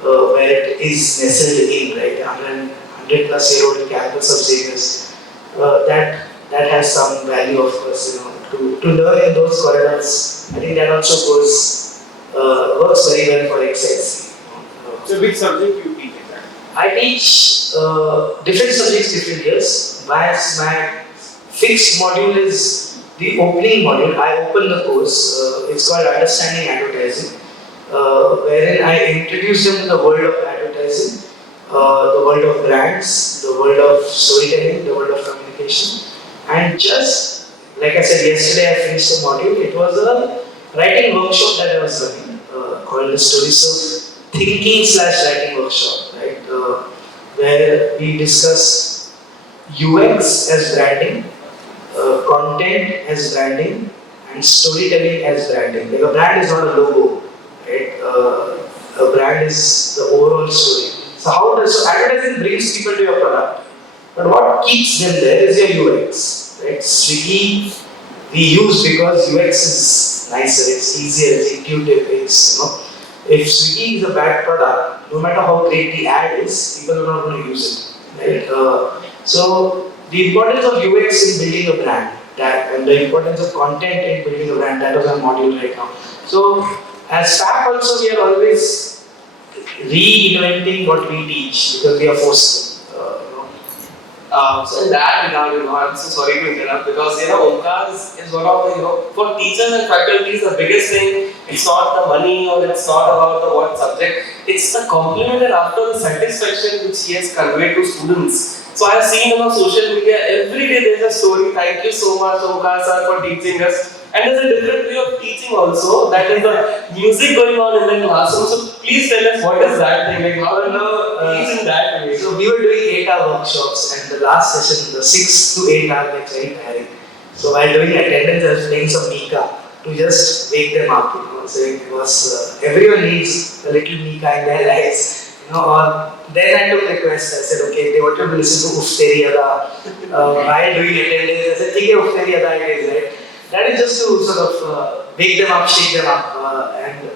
where it is nestled in, right? 100 plus year old campus of Xavier's, that has some value, of course, to learn in those corridors. I think that also works very well for XLC. So which subject you teach exactly? I teach different subjects different years. My fixed module is the opening module. I open the course. It's called Understanding Advertising, wherein I introduce them to the world of advertising, the world of brands, the world of storytelling, the world of communication. And just like I said yesterday, I finished the module. It was a writing workshop that I was running called the Story So Thinking/Writing Workshop, right? Where we discuss UX as branding, content as branding, and storytelling as branding. Like a brand is not a logo, right? A brand is the overall story. So advertising brings people to your product, but what keeps them there is your UX, right? Swiggy we use because UX is nicer, it's easier, it's intuitive, if Swiggy is a bad product, no matter how great the ad is, people are not going to use it, right? So the importance of UX in building a brand, and the importance of content in building a brand, that was our module right now. So as FAP also, we are always reinventing what we teach because we are forced to. So in that regard, I'm so sorry to interrupt because Omkar is one of the for teachers and faculties the biggest thing. It's not the money or it's not about the what subject. It's the compliment and after the satisfaction which he has conveyed to students. So I have seen on social media every day there is a story. Thank you so much, Omkar sir, for teaching us. And there's a different way of teaching also. That is the music going on in the classroom. So please tell us what is that thing? Like how teach in that way? So we were doing 8-hour workshops, and the last session, the 6 to 8 hours, was very tiring. So while doing attendance, I was playing some Mika to just wake them up. So it was everyone needs a little Mika in their lives. Or then I took requests. I said, okay, they wanted to listen to Ufteri Ada while doing attendance. I said, okay, Ufteri Ada it is, right? That is just to sort of wake them up, shake them up, and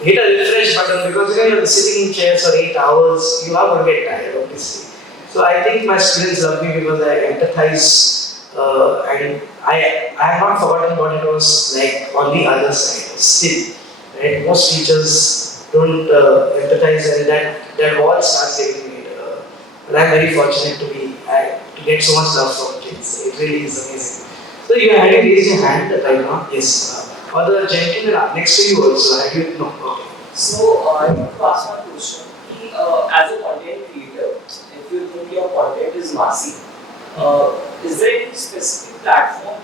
hit a refresh button because you're sitting in chairs for 8 hours, you are going to get tired, obviously. So I think my students love me because I empathize and I have not forgotten what it was like on the other side. Still, right? Most teachers don't empathize, and that wall starts getting made. But I'm very fortunate to get so much love from kids. It really is amazing. So you had to raise your hand right now? Yes. Or the gentleman next to you also. Have you? No. Okay. So I want to ask one question. As a content creator, if you think your content is massive, Is there any specific platform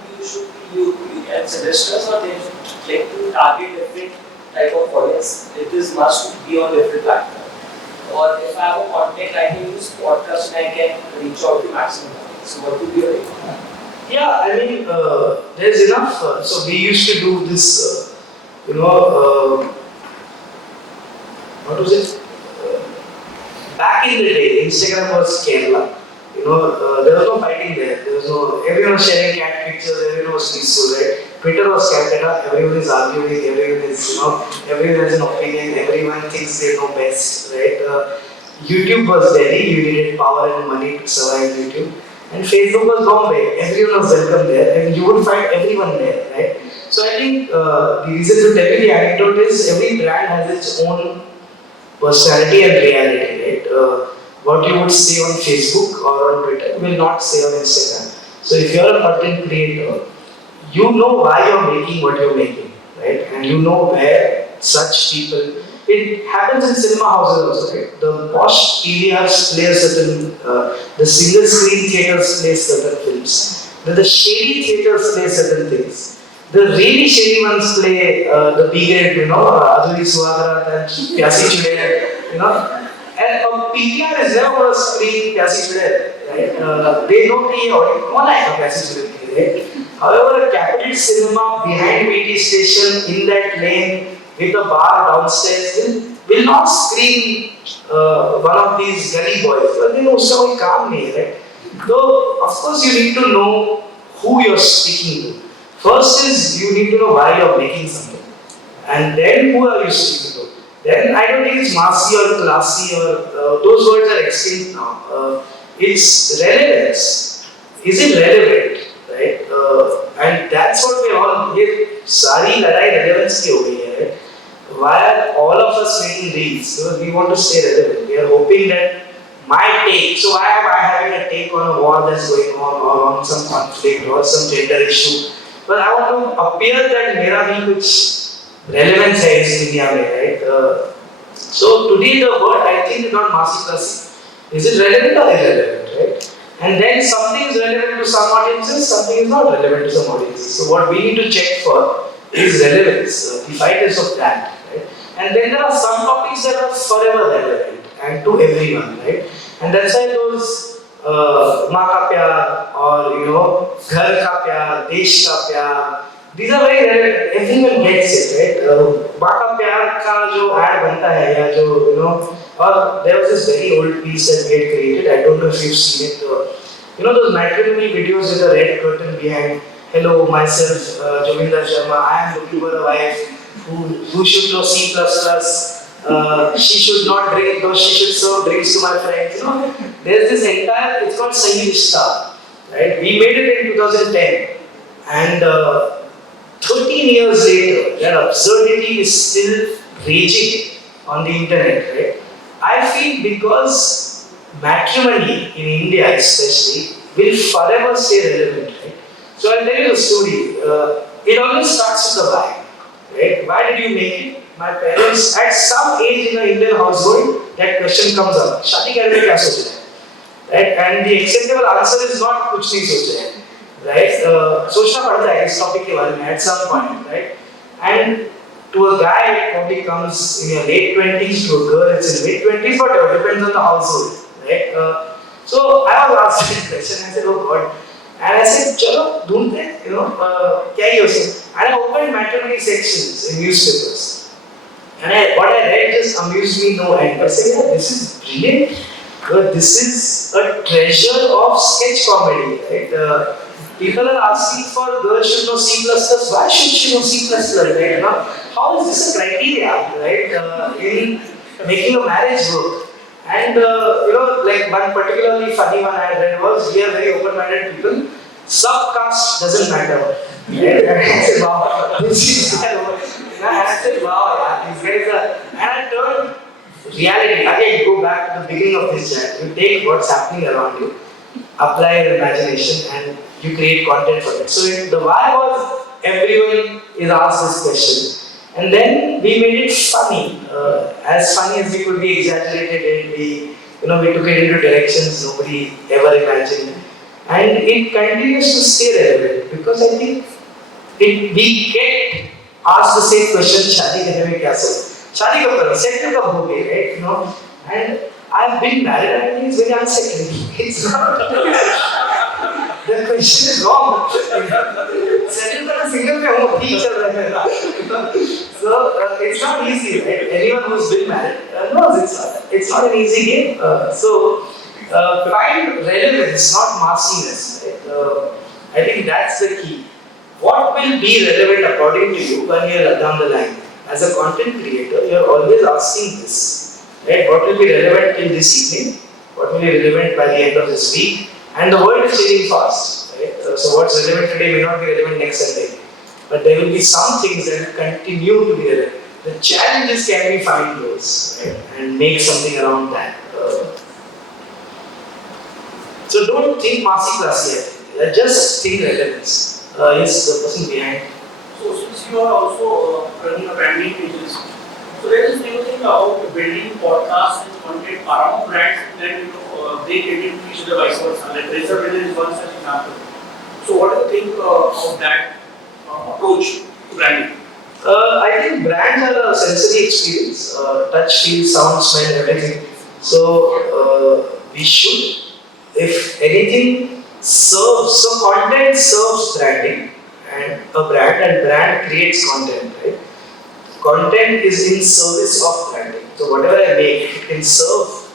you can suggest us, or they should like to target different type of audience? It is must be on different platform. Or if I have a content, I can use podcast and I can reach out to maximum audience. So what would be your recommendation? Yeah, I mean, there's enough. So we used to do this, what was it? Back in the day, Instagram was Kerala. There was no fighting there. There was no, everyone was sharing cat pictures, everyone was peaceful, right? Twitter was Calcutta, everyone is arguing, everyone is, everyone has an opinion, everyone thinks they know best, right? YouTube was Delhi, you needed power and money to survive YouTube. And Facebook was Bombay, everyone was welcome there, and you would find everyone there, right? So I think the reason to tell you the anecdote is every brand has its own personality and reality, right? What you would say on Facebook or on Twitter, you will not say on Instagram. So if you're a content creator, you know why you're making what you're making, right? And you know where such people. It happens in cinema houses also, right? The posh PVRs play a certain, the single screen theaters play certain films. The shady theaters play certain things. The really shady ones play the B-grade, Adhuri Suhagara and Pyasi Chude, And a PVR is never a screen Pyasi Chude, right? They know the audience, more like a Pyasi Chude, right? However, a capital cinema behind VT station in that lane with a bar downstairs will not screen one of these gully boys. But they know so calm me, right? Though, of course, you need to know who you're speaking to. First is you need to know why you're making something. And then who are you speaking to? Then I don't think it's massy or classy or those words are extinct now. It's relevance. Is it relevant? Right? And that's what we all here. Sari ladai relevance ki ho gayi hai, right? Why are all of us making reels? Because we want to stay relevant. We are hoping that my take. So why am I having a take on a war that's going on, or on some conflict, or some gender issue? But I want to appear that मेरा भी कुछ relevance है इस दुनिया में, right? So today the word I think is not massy classy. Is it relevant or irrelevant, right? And then something is relevant to some audiences, something is not relevant to some audiences. So what we need to check for is relevance. The fight is of that, right? And then there are some topics that are forever relevant and to everyone, right? And that's why those माँ का प्यार or घर का प्यार, देश का प्यार, these are very relevant. Everyone gets it, right? माँ का प्यार का जो ad बनता है या जो or there was this very old piece that we had created. I don't know if you've seen it. Those matrimony videos with a red curtain behind. Hello, myself, Jovinder Sharma. I am looking for a wife who should know C++. She should not drink, though she should serve drinks to my friends. There's this entire, it's called Sahi Rishta, right? We made it in 2010, and 13 years later, that absurdity is still raging on the internet, right? I feel because matrimony in India especially will forever stay relevant, right? So I'll tell you a story. It always starts with the why, right? Why did you make it? My parents, at some age in an Indian household, that question comes up. Shadi karne kya socha hai? Right? And the acceptable answer is not kuch nahi socha hai, right? Sochna padta hai is topic ke baare mein at some point, right? And to a guy, it probably comes in your late 20s. To a girl, it's in mid 20s, but it depends on the household, right? So I was asked this question. I said, "Oh God." And I said, "Chalo, dhoonte, kya hi usse?" And I opened matrimony sections in newspapers. And what I read just amused me no end. I said, "Yeah, this is brilliant. But this is a treasure of sketch comedy, right?" People are asking for girls should know C++. Why should she know C++? Right? How is this a criteria, right? In making a marriage work? And like one particularly funny one I read was, we are very open-minded people. Subcaste doesn't matter. Right? And I said, wow, this is and I said, wow, yeah, these guys are. And I turned reality. Again, go back to the beginning of this chat. You take what's happening around you, apply your imagination, and you create content for it. So the why was everyone is asked this question, and then we made it funny, as funny as we could be, exaggerated it. We took it into directions nobody ever imagined. and it continues to stay relevant because I think we get asked the same question, शादी करने में क्या सोच? शादी कब करो? Settle कब होगे, right? You know, and I've been married and I think it's very unsettling. It's not. The question is wrong. Settle करना single में हूँ, ठीक चल रहा है मेरा. So it's not easy, right? Anyone who's been married knows it's not an easy game. Find relevance, not massiness. Right? I think that's the key. What will be relevant according to you when you're down the line? As a content creator, you're always asking this, right? What will be relevant till this evening? What will be relevant by the end of this week? And the world is changing fast, right? So what's relevant today may not be relevant next Sunday. But there will be some things that will continue to be relevant. The challenges can be find those, right? And make something around that. So don't think massy class yet. Just think relevance. Yes, the person behind. So since you are also running a branding agency, so there is new thing about building podcasts and content around brands, then they get into each other vice versa. Like Razor Razor is one such example. So what do you think of that approach to branding? I think brands are a sensory experience, touch, feel, sound, smell, everything. So we should, if anything, serves. So content serves branding, and brand creates content, right? Content is in service of branding. So whatever I make, it can serve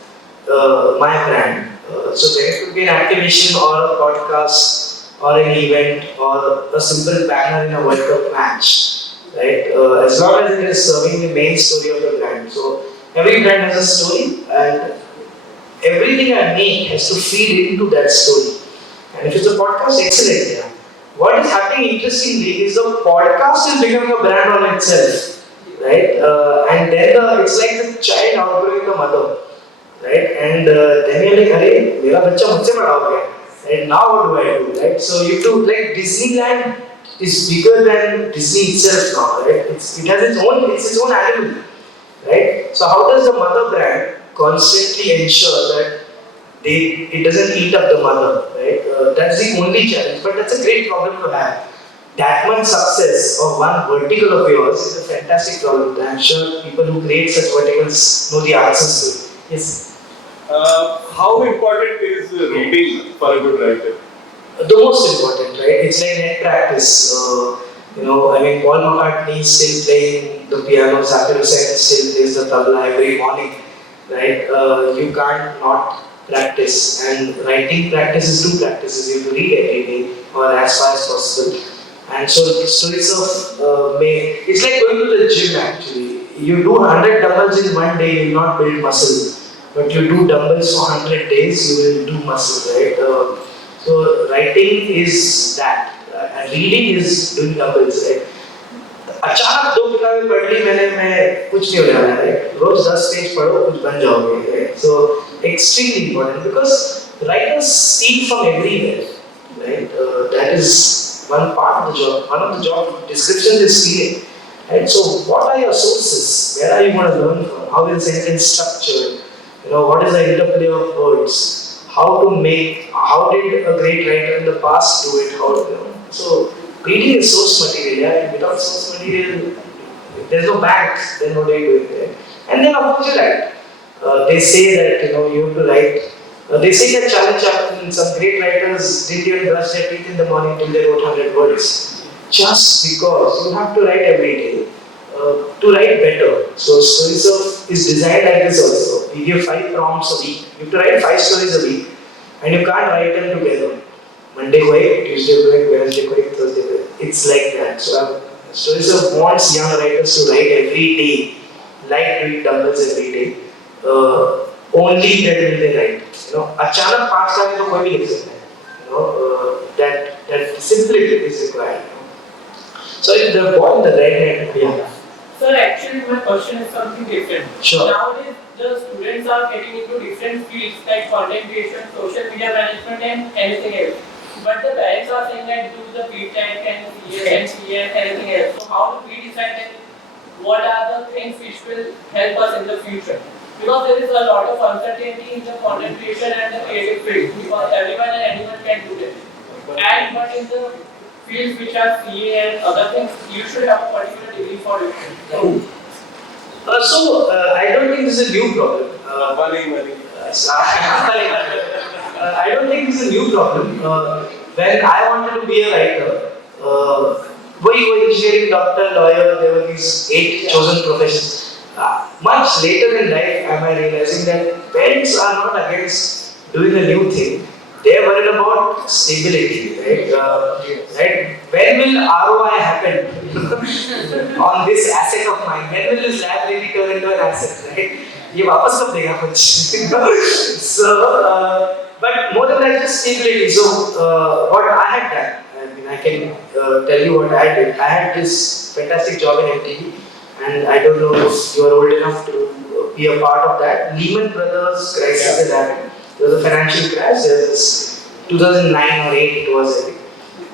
my brand. So there could be an activation or a podcast or an event or a simple banner in a World Cup match, right? As long as it is serving the main story of the brand. So every brand has a story, and everything I make has to feed into that story. And if it's a podcast, excellent. Yeah. What is happening interestingly is the podcast is becoming a brand on itself, right? And then it's like the child outgrowing the mother, right? And then you're like, "Arey, mera bachcha mujhse bada ho gaya." And now what do I do, right? So you have to, like, Disneyland is bigger than Disney itself now, right? It has its own animal, right? So how does the mother brand constantly ensure that it doesn't eat up the mother, right? That's the only challenge, but that's a great problem to have. That much success of one vertical of yours is a fantastic problem. I'm sure people who create such verticals know the answers to it. Yes. How important is reading for a good writer? The most important, right? It's like net practice. I mean, Paul McCartney is still playing the piano, Zakir Hussain still plays the tabla every morning, right? You can't not practice, and writing practice is two practices. You have to read every day or as far as possible. And so stories of it's like going to the gym actually. You do 100 dumbbells in one day, you will not build muscle. But you do dumbbells for 100 days, you will do muscle, right? So writing is that. And reading is doing dumbbells, right? अचानक 2 किताबें पढ़ ली मैंने, मैं कुछ नहीं होने वाला है, रोज 10 पेज पढ़ो, कुछ बन जाओगे, right? So extremely important because writers steal from everywhere, right? That is one part of the job. One of the job descriptions is stealing, right? So what are your sources? Where are you going to learn from? How is sentence structured? What is the interplay of words? How did a great writer in the past do it? So reading is source material, yeah? And without source material, if there's no bank, then what are you doing there? And then of course you write. They say that you have to write. They say that Charlie Chaplin, some great writers didn't even brush their teeth in the morning till they wrote 100 words. Just because you have to write every day to write better. So Stories is designed like this also. We give 5 prompts a week. You have to write 5 stories a week, and you can't write them together. Monday ko ek, Tuesday ko ek, Wednesday ko ek, Thursday ko ek. It's like that. So Stories wants young writers to write every day, like doing dumbbells every day. Only that will they write. अचानक 5 साल में तो कोई भी लिख सकता है. That simplicity is required. So if the boy in the right hand, yeah. Sir, actually my question is something different. Sure. Nowadays the students are getting into different fields like content creation, social media management and anything else. But the parents are saying that do the BTech and CS and anything else. So how do we decide that what are the things which will help us in the future? Because there is a lot of uncertainty in the content creation and the creative field, because everyone and anyone can do it. And but in the fields which are CA and other things, you should have a particular degree for it. I don't think this is a new problem. I don't think this is a new problem. When I wanted to be a writer, we were engineering, doctor, lawyer, there were these 8 chosen professions. Much later in life, am I realizing that parents are not against doing a new thing. They are worried about stability, right? Right? When will ROI happen on this asset of mine? When will this liability turn into an asset, right? ये वापस कब देगा कुछ? So, but more than that, just stability. So, what I had done, I mean, I can tell you what I did. I had this fantastic job in MTV, and I don't know if you are old enough to be a part of that. Lehman Brothers crisis that happened. There was a financial crash. There was 2009 or 8 it was, I think.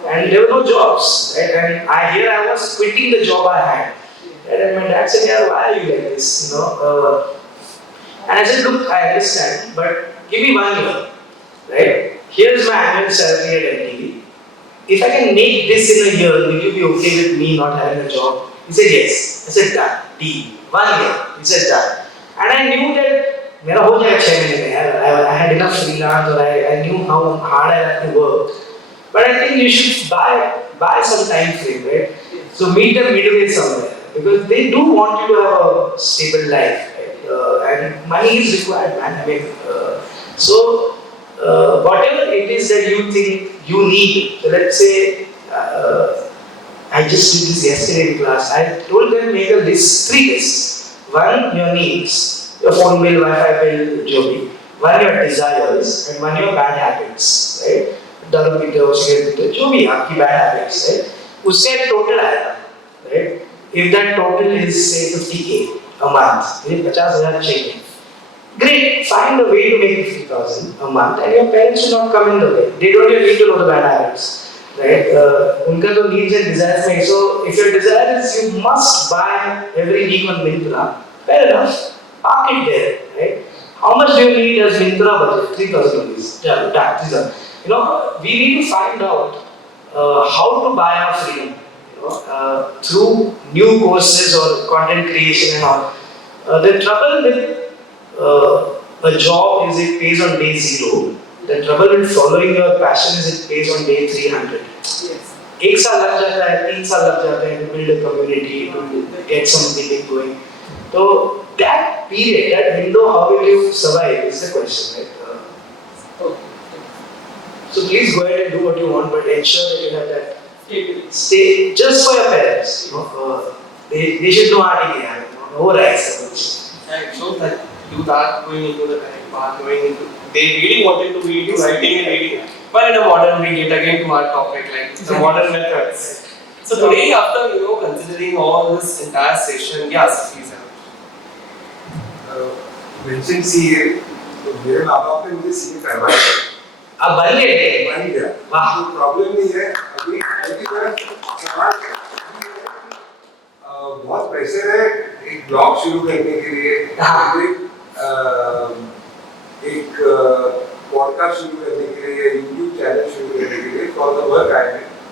And there were no jobs, right? And I was quitting the job I had. And my dad said, "Yeah, why are you like this?" You know. And I said, "Look, I understand, but give me 1 year, right? Here's my annual salary at MTV. If I can make this in a year, will you be okay with me not having a job?" He said, "Yes." I said, "Done. Deal. 1 year." He said, "Done." And I knew that मेरा हो जाएगा 6 महीने में यार. I had enough freelance, or I knew how hard I had to work. But I think you should buy some time frame, right? So meet them midway somewhere, because they do want you to have a stable life, right? And money is required, man. I mean, whatever it is that you think you need. So let's say I just did this yesterday in class. I told them make a list, 3 lists. 1, your needs, your phone bill, Wi-Fi bill, जो भी. 1, your desires, and 1, your bad habits, right? दारू पीते हो, cigarette पीते हो, जो भी आपकी bad habits, right? उससे total आएगा, right? If that total is say 50K a month, मुझे 50,000 चाहिए. Great, find a way to make 50,000 a month, and your parents will not come in the way. They don't even need to know the bad habits, right? उनका तो needs and desires में. So if your desire is you must buy every week on Myntra, fair enough, park it there, right? How much do you need as Myntra budget? 3,000 rupees. Yeah, that 3,000. You know, we need to find out how to buy our freedom, you know, through new courses or content creation and all. The trouble with a job is it pays on day 0. The trouble with following your passion is it pays on day 300. Yes. 1 साल लग जाता है, 3 साल लग जाते हैं to build a community, to get something going. So that period, that window, how will you survive is the question, right? So please go ahead and do what you want, but ensure that you have that stay just for your parents. You know, they should know how to get it. No rights. And it shows that you are going into the correct path, they really wanted to read you writing and reading. But in a modern way, yet again to our topic, like the modern methods. So today, after considering all this entire session, yes, please. mention CA, तो मेरे माँ बाप ने मुझे CA करवाया। अब बन गए। बन गया। वाह। तो प्रॉब्लम नहीं है अभी समाज बहुत प्रेशर है एक ब्लॉग शुरू करने के लिए, एक पॉडकास्ट शुरू करने के लिए, यूट्यूब चैनल शुरू करने के लिए for the work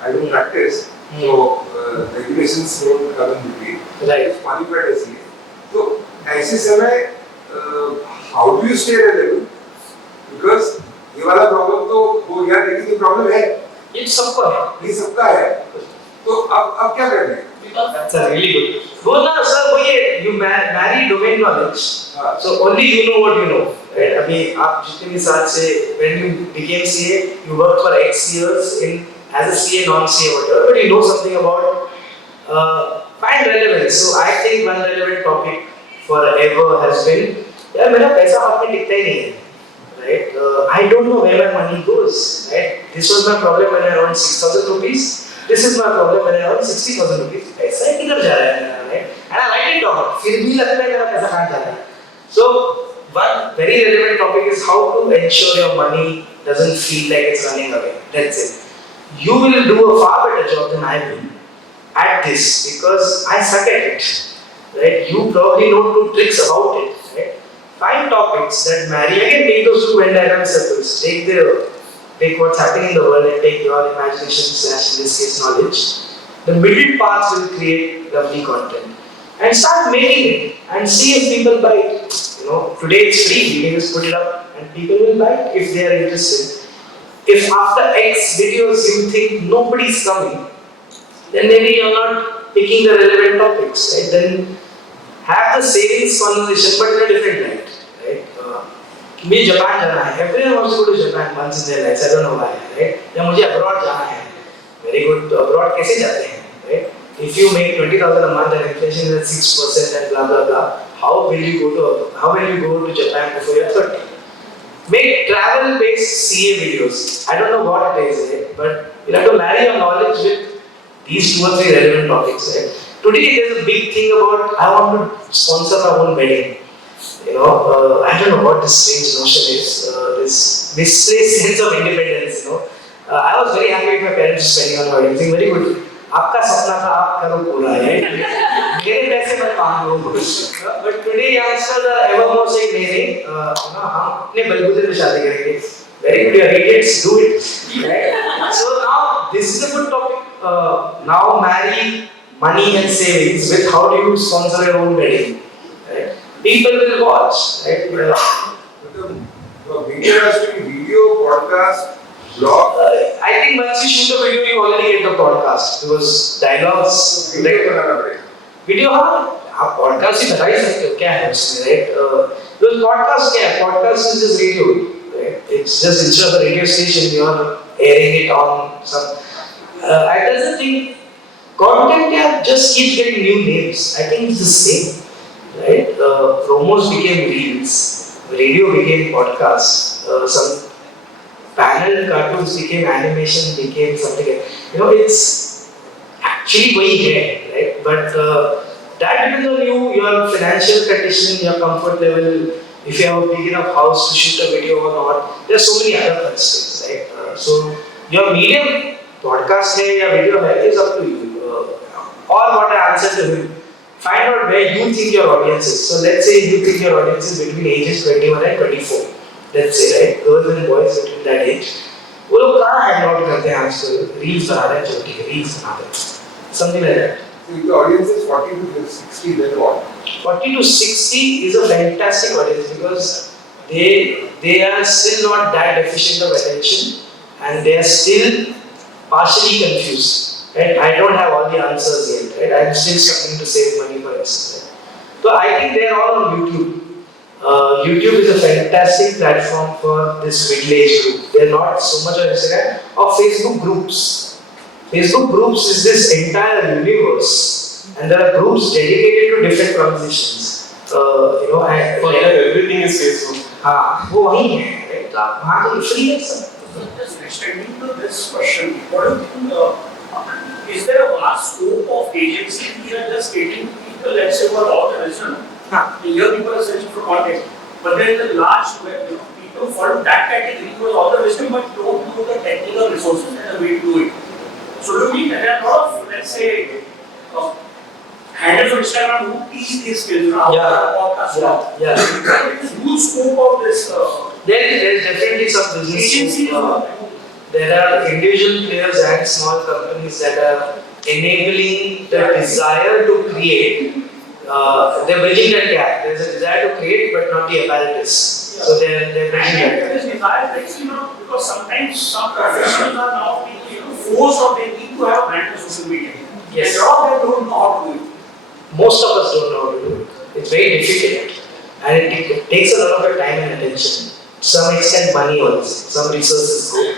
I don't practice, so regulations don't come in between. Right. Qualified as CA. तो ऐसे समय how do you stay relevant? Because ये वाला प्रॉब्लम तो हो गया, लेकिन ये प्रॉब्लम है, ये सबका है, ये सबका है, तो अब क्या करना है? That's a really good. वो ना सर वो ये you marry domain knowledge, so only you know what you know. Right? अभी आप जितने भी साल से when you became CA, you worked for X years in as a CA, non-CA, whatever, but you know something about find relevance. So I think one relevant topic forever has been यार मेरा पैसा हाथ में टिकता ही नहीं है. Right? I don't know where my money goes. Right? This was my problem when I earned 6,000 rupees. This is my problem when I earn 60,000 rupees. पैसा किधर जा रहा है मेरा, right? And I write it down. फिर भी लगता है मेरा पैसा कहाँ जा रहा है. So one very relevant topic is how to ensure your money doesn't feel like it's running away. That's it. You will do a far better job than I will at this because I suck at it. Right? You probably know 2 tricks about it. Right? find topics that marry. Again, take those two Venn diagram circles. Take what's happening in the world and take your imagination slash in this case knowledge. The middle parts will create lovely content. And start making it and see if people buy it. Today it's free, you can just put it up and people will buy it if they are interested. If after X videos you think nobody's coming, then maybe you're not picking the relevant topics, right? Then have the savings conversation but in a different light, right? Me Japan jana hai. Everyone wants to go to Japan once in their lives. I don't know why, right? या मुझे abroad jana hai. Very good. तो abroad कैसे जाते हैं, right? If you make 20,000 a month and inflation is at 6% and blah blah blah, how will you go to Japan before you're 30? Make travel-based CA videos. I don't know what it is, right? But you have to marry your knowledge with these 2 or 3 relevant topics, right? Today there's a big thing about I want to sponsor my own wedding. I don't know what this strange notion is. This misplaced sense of independence. I was very happy with my parents spending on wedding. Think very good. आपका सपना था आप करो पूरा है. मेरे पैसे मत मांगो. But today youngsters are ever more saying नहीं हम अपने बलबूते पे शादी करेंगे. Very good, your idiots, do it. Right? So now this is a good topic. Now marry money and savings with how do you sponsor your own wedding. Right? People will watch. Right? But the video has to be video, podcast, blog. I think once you shoot a video, you already get the podcast because dialogues. Video बनाना पड़ेगा. Video आप podcast ही बता ही सकते हो क्या है उसमें, right? Because podcast क्या है? Podcast is just radio, right? It's just instead of a radio station, you are airing it on some. I doesn't think content just keeps getting new names. I think it's the same, right? Promos became reels, radio became podcast, some panel cartoons became animation, became something else. It's actually going here, right? But that depends on you, your financial condition, your comfort level, if you have a big enough house to shoot a video or not. There are so many other constraints, right? So your medium, podcast hai ya video hai, is up to you. Or what I answered to him, find out where you think your audience is. So let's say you think your audience is between ages 21 and 24. Let's say, right? Girls and boys between that age. वो लोग कहाँ hang out करते हैं आजकल? Reels बना रहे हैं, चलो ठीक है, reels बना रहे हैं. Something like that. So if the audience is 40 to 60, then what? 40 to 60 is a fantastic audience because they are still not that efficient of attention and they are still partially confused. Right? I don't have all the answers yet. Right? I'm still struggling to save money for instance. So I think they are all on YouTube. YouTube is a fantastic platform for this middle-aged group. They are not so much on Instagram or Facebook groups. Facebook groups is this entire universe, and there are groups dedicated to different conversations. And For everything is Facebook. वो वही है, right? वहाँ तो free है सब. Just extending to this question, what do you think? Is there a vast scope of agency here just getting people, let's say, for all the reason? Here people are searching for content, but there is a large people follow that category because all the wisdom but don't know the technical resources and the way to do it. So do you mean there are a lot of, let's say, handles on Instagram who teach these skills now? Yeah. There is huge scope of this. There is definitely some business scope. There are individual players and small companies that are enabling the desire to create. They're bridging that gap. There's a desire to create, but not the apparatus. So they're bridging that gap. This desire is, because sometimes some professionals are now being forced or they need to have a brand on social media. Yes. And a lot of them don't know how to do it. Most of us don't know how to do it. It's very difficult. And it takes a lot of your time and attention. To some extent money also. Some resources go.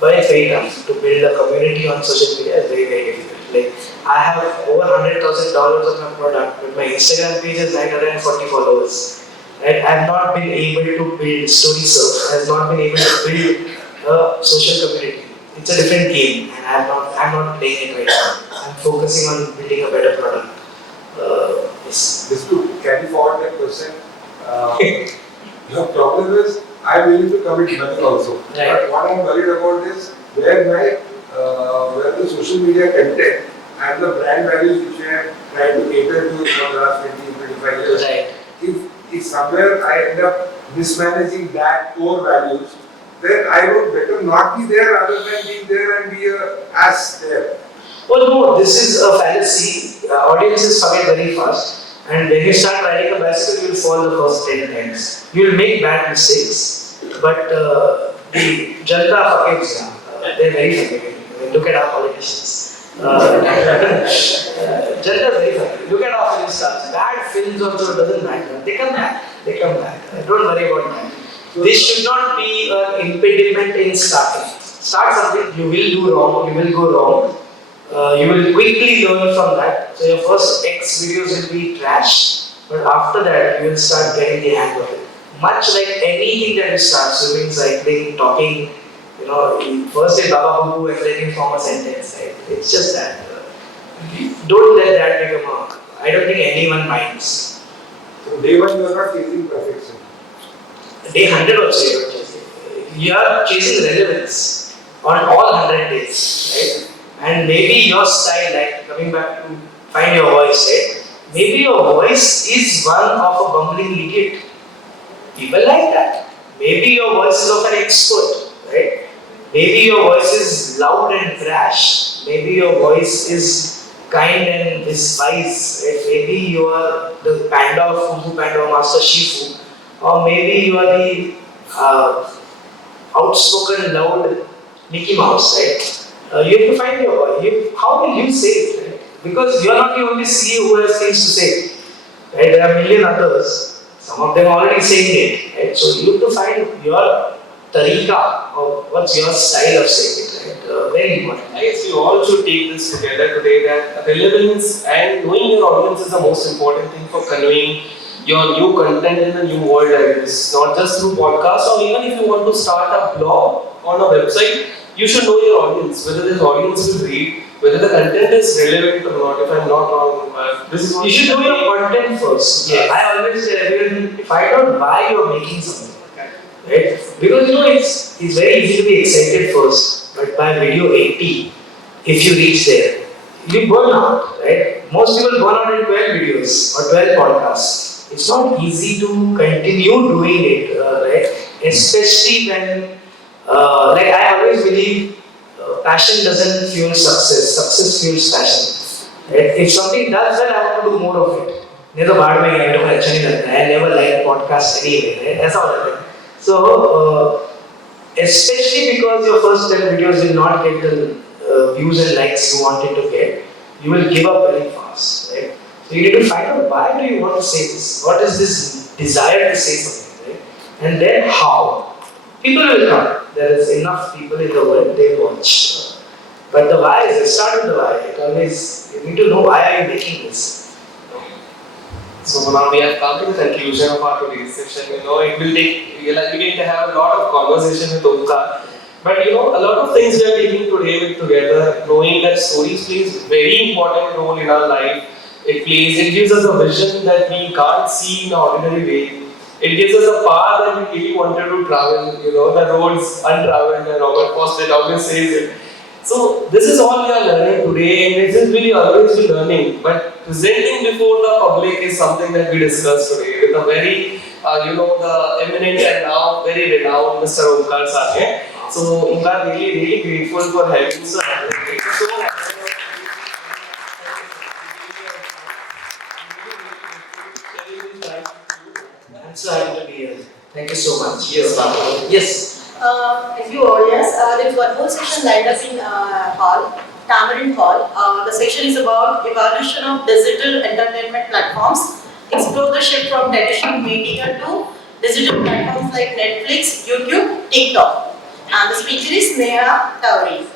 But it's very tough to build a community on social media. It's very, very difficult. Like I have over $100,000 of my product, but my Instagram page is 940 followers. Right? I have not been able to build StoryServe. I have not been able to build a social community. It's a different game, and I'm not playing it right now. I'm focusing on building a better product. Yes. Just to carry forward that question, the problem is I'm willing to commit money also. Right. But what I'm worried about is where the social media content and the brand values which I have tried to cater to for the last 20-25 years. Right. If if somewhere I end up mismanaging that core values, then I would better not be there rather than being there and be a ass there. Well, no, this is a fallacy. Audiences forget very fast. And when you start riding a bicycle, you will fall the first 10 times. You will make bad mistakes. But the Janta forgives. They're very forgiving. Look at our politicians. Janta is very forgiving. Look at our film stars. Bad films also doesn't matter. They come back. They come back. Don't worry about that. This should not be an impediment in starting. Start something, you will do wrong, you will go wrong. You will quickly learn from that. So your first X videos will be trash, but after that you will start getting the hang of it. Much like anything that you start, swimming, cycling, talking, first say Baba Boo and then you form a sentence, right? It's just that. Don't let that become I don't think anyone minds. So day one you are not chasing perfection. Day 100 also you are chasing. You are chasing relevance on all 100 days, right? And maybe your style, like coming back to find your voice, right? Maybe your voice is one of a bumbling idiot. People like that. Maybe your voice is of an expert, right? Maybe your voice is loud and brash. Maybe your voice is kind and despise, right? Maybe you are the panda of Fufu Panda or Master Shifu. Or maybe you are the outspoken, loud Mickey Mouse, right? You have to find your voice. How will you say it, right? Because you are not the only CEO who has things to say, right? There are a million others. Some of them are already saying it, right? So you have to find your tariqa, or what's your style of saying it, right? Very important. I guess we all should take this together today that relevance and knowing your audience is the most important thing for conveying your new content in a new world like this. Not just through podcasts, or even if you want to start a blog on a website, you should know your audience, whether this audience will read, whether the content is relevant or not. If I'm not wrong, this is what you should know your content first. Yes. I always say everyone, find out why you are making something. Right? Because it's very easy to be excited first, but by video 80, if you reach there, you burn out, right? Most people burn out in 12 videos or 12 podcasts. It's not easy to continue doing it, right? Especially when, like I always believe, passion doesn't fuel success, success fuels passion. Right? If something does well, I want to do more of it. I never liked podcasts anyway, right? That's all I think. So, especially because your first 10 videos will not get the views and likes you wanted to get, you will give up very fast, right? So you need to find out why do you want to say this? What is this desire to say something, right? And then how? People will come. There is enough people in the world, they watch. But the why is, start with the why. You need to know why are you making this. So now we have come to the conclusion of our today's session. It will take, we're going to have a lot of conversation with Omkar. But a lot of things we are taking today together, knowing that stories plays a very important role in our life. It gives us a vision that we can't see in an ordinary way. It gives us a path that we really wanted to travel, the roads untraveled, and Robert Frost always says it. So this is all we are learning today, and this is really always be learning. But presenting before the public is something that we discussed today with a very, the eminent and now very renowned Mr. Omkar Sane. So we are really, really grateful for having you, sir. Thank you so much. I'm so happy to be here. Thank you so much. Yes, ma'am. Yes. Thank you, audience. There's one more session lined up in Tamarind Hall. The session is about evolution of digital entertainment platforms. Explore the shift from traditional media to digital platforms like Netflix, YouTube, TikTok. And the speaker is Neha Tailoring.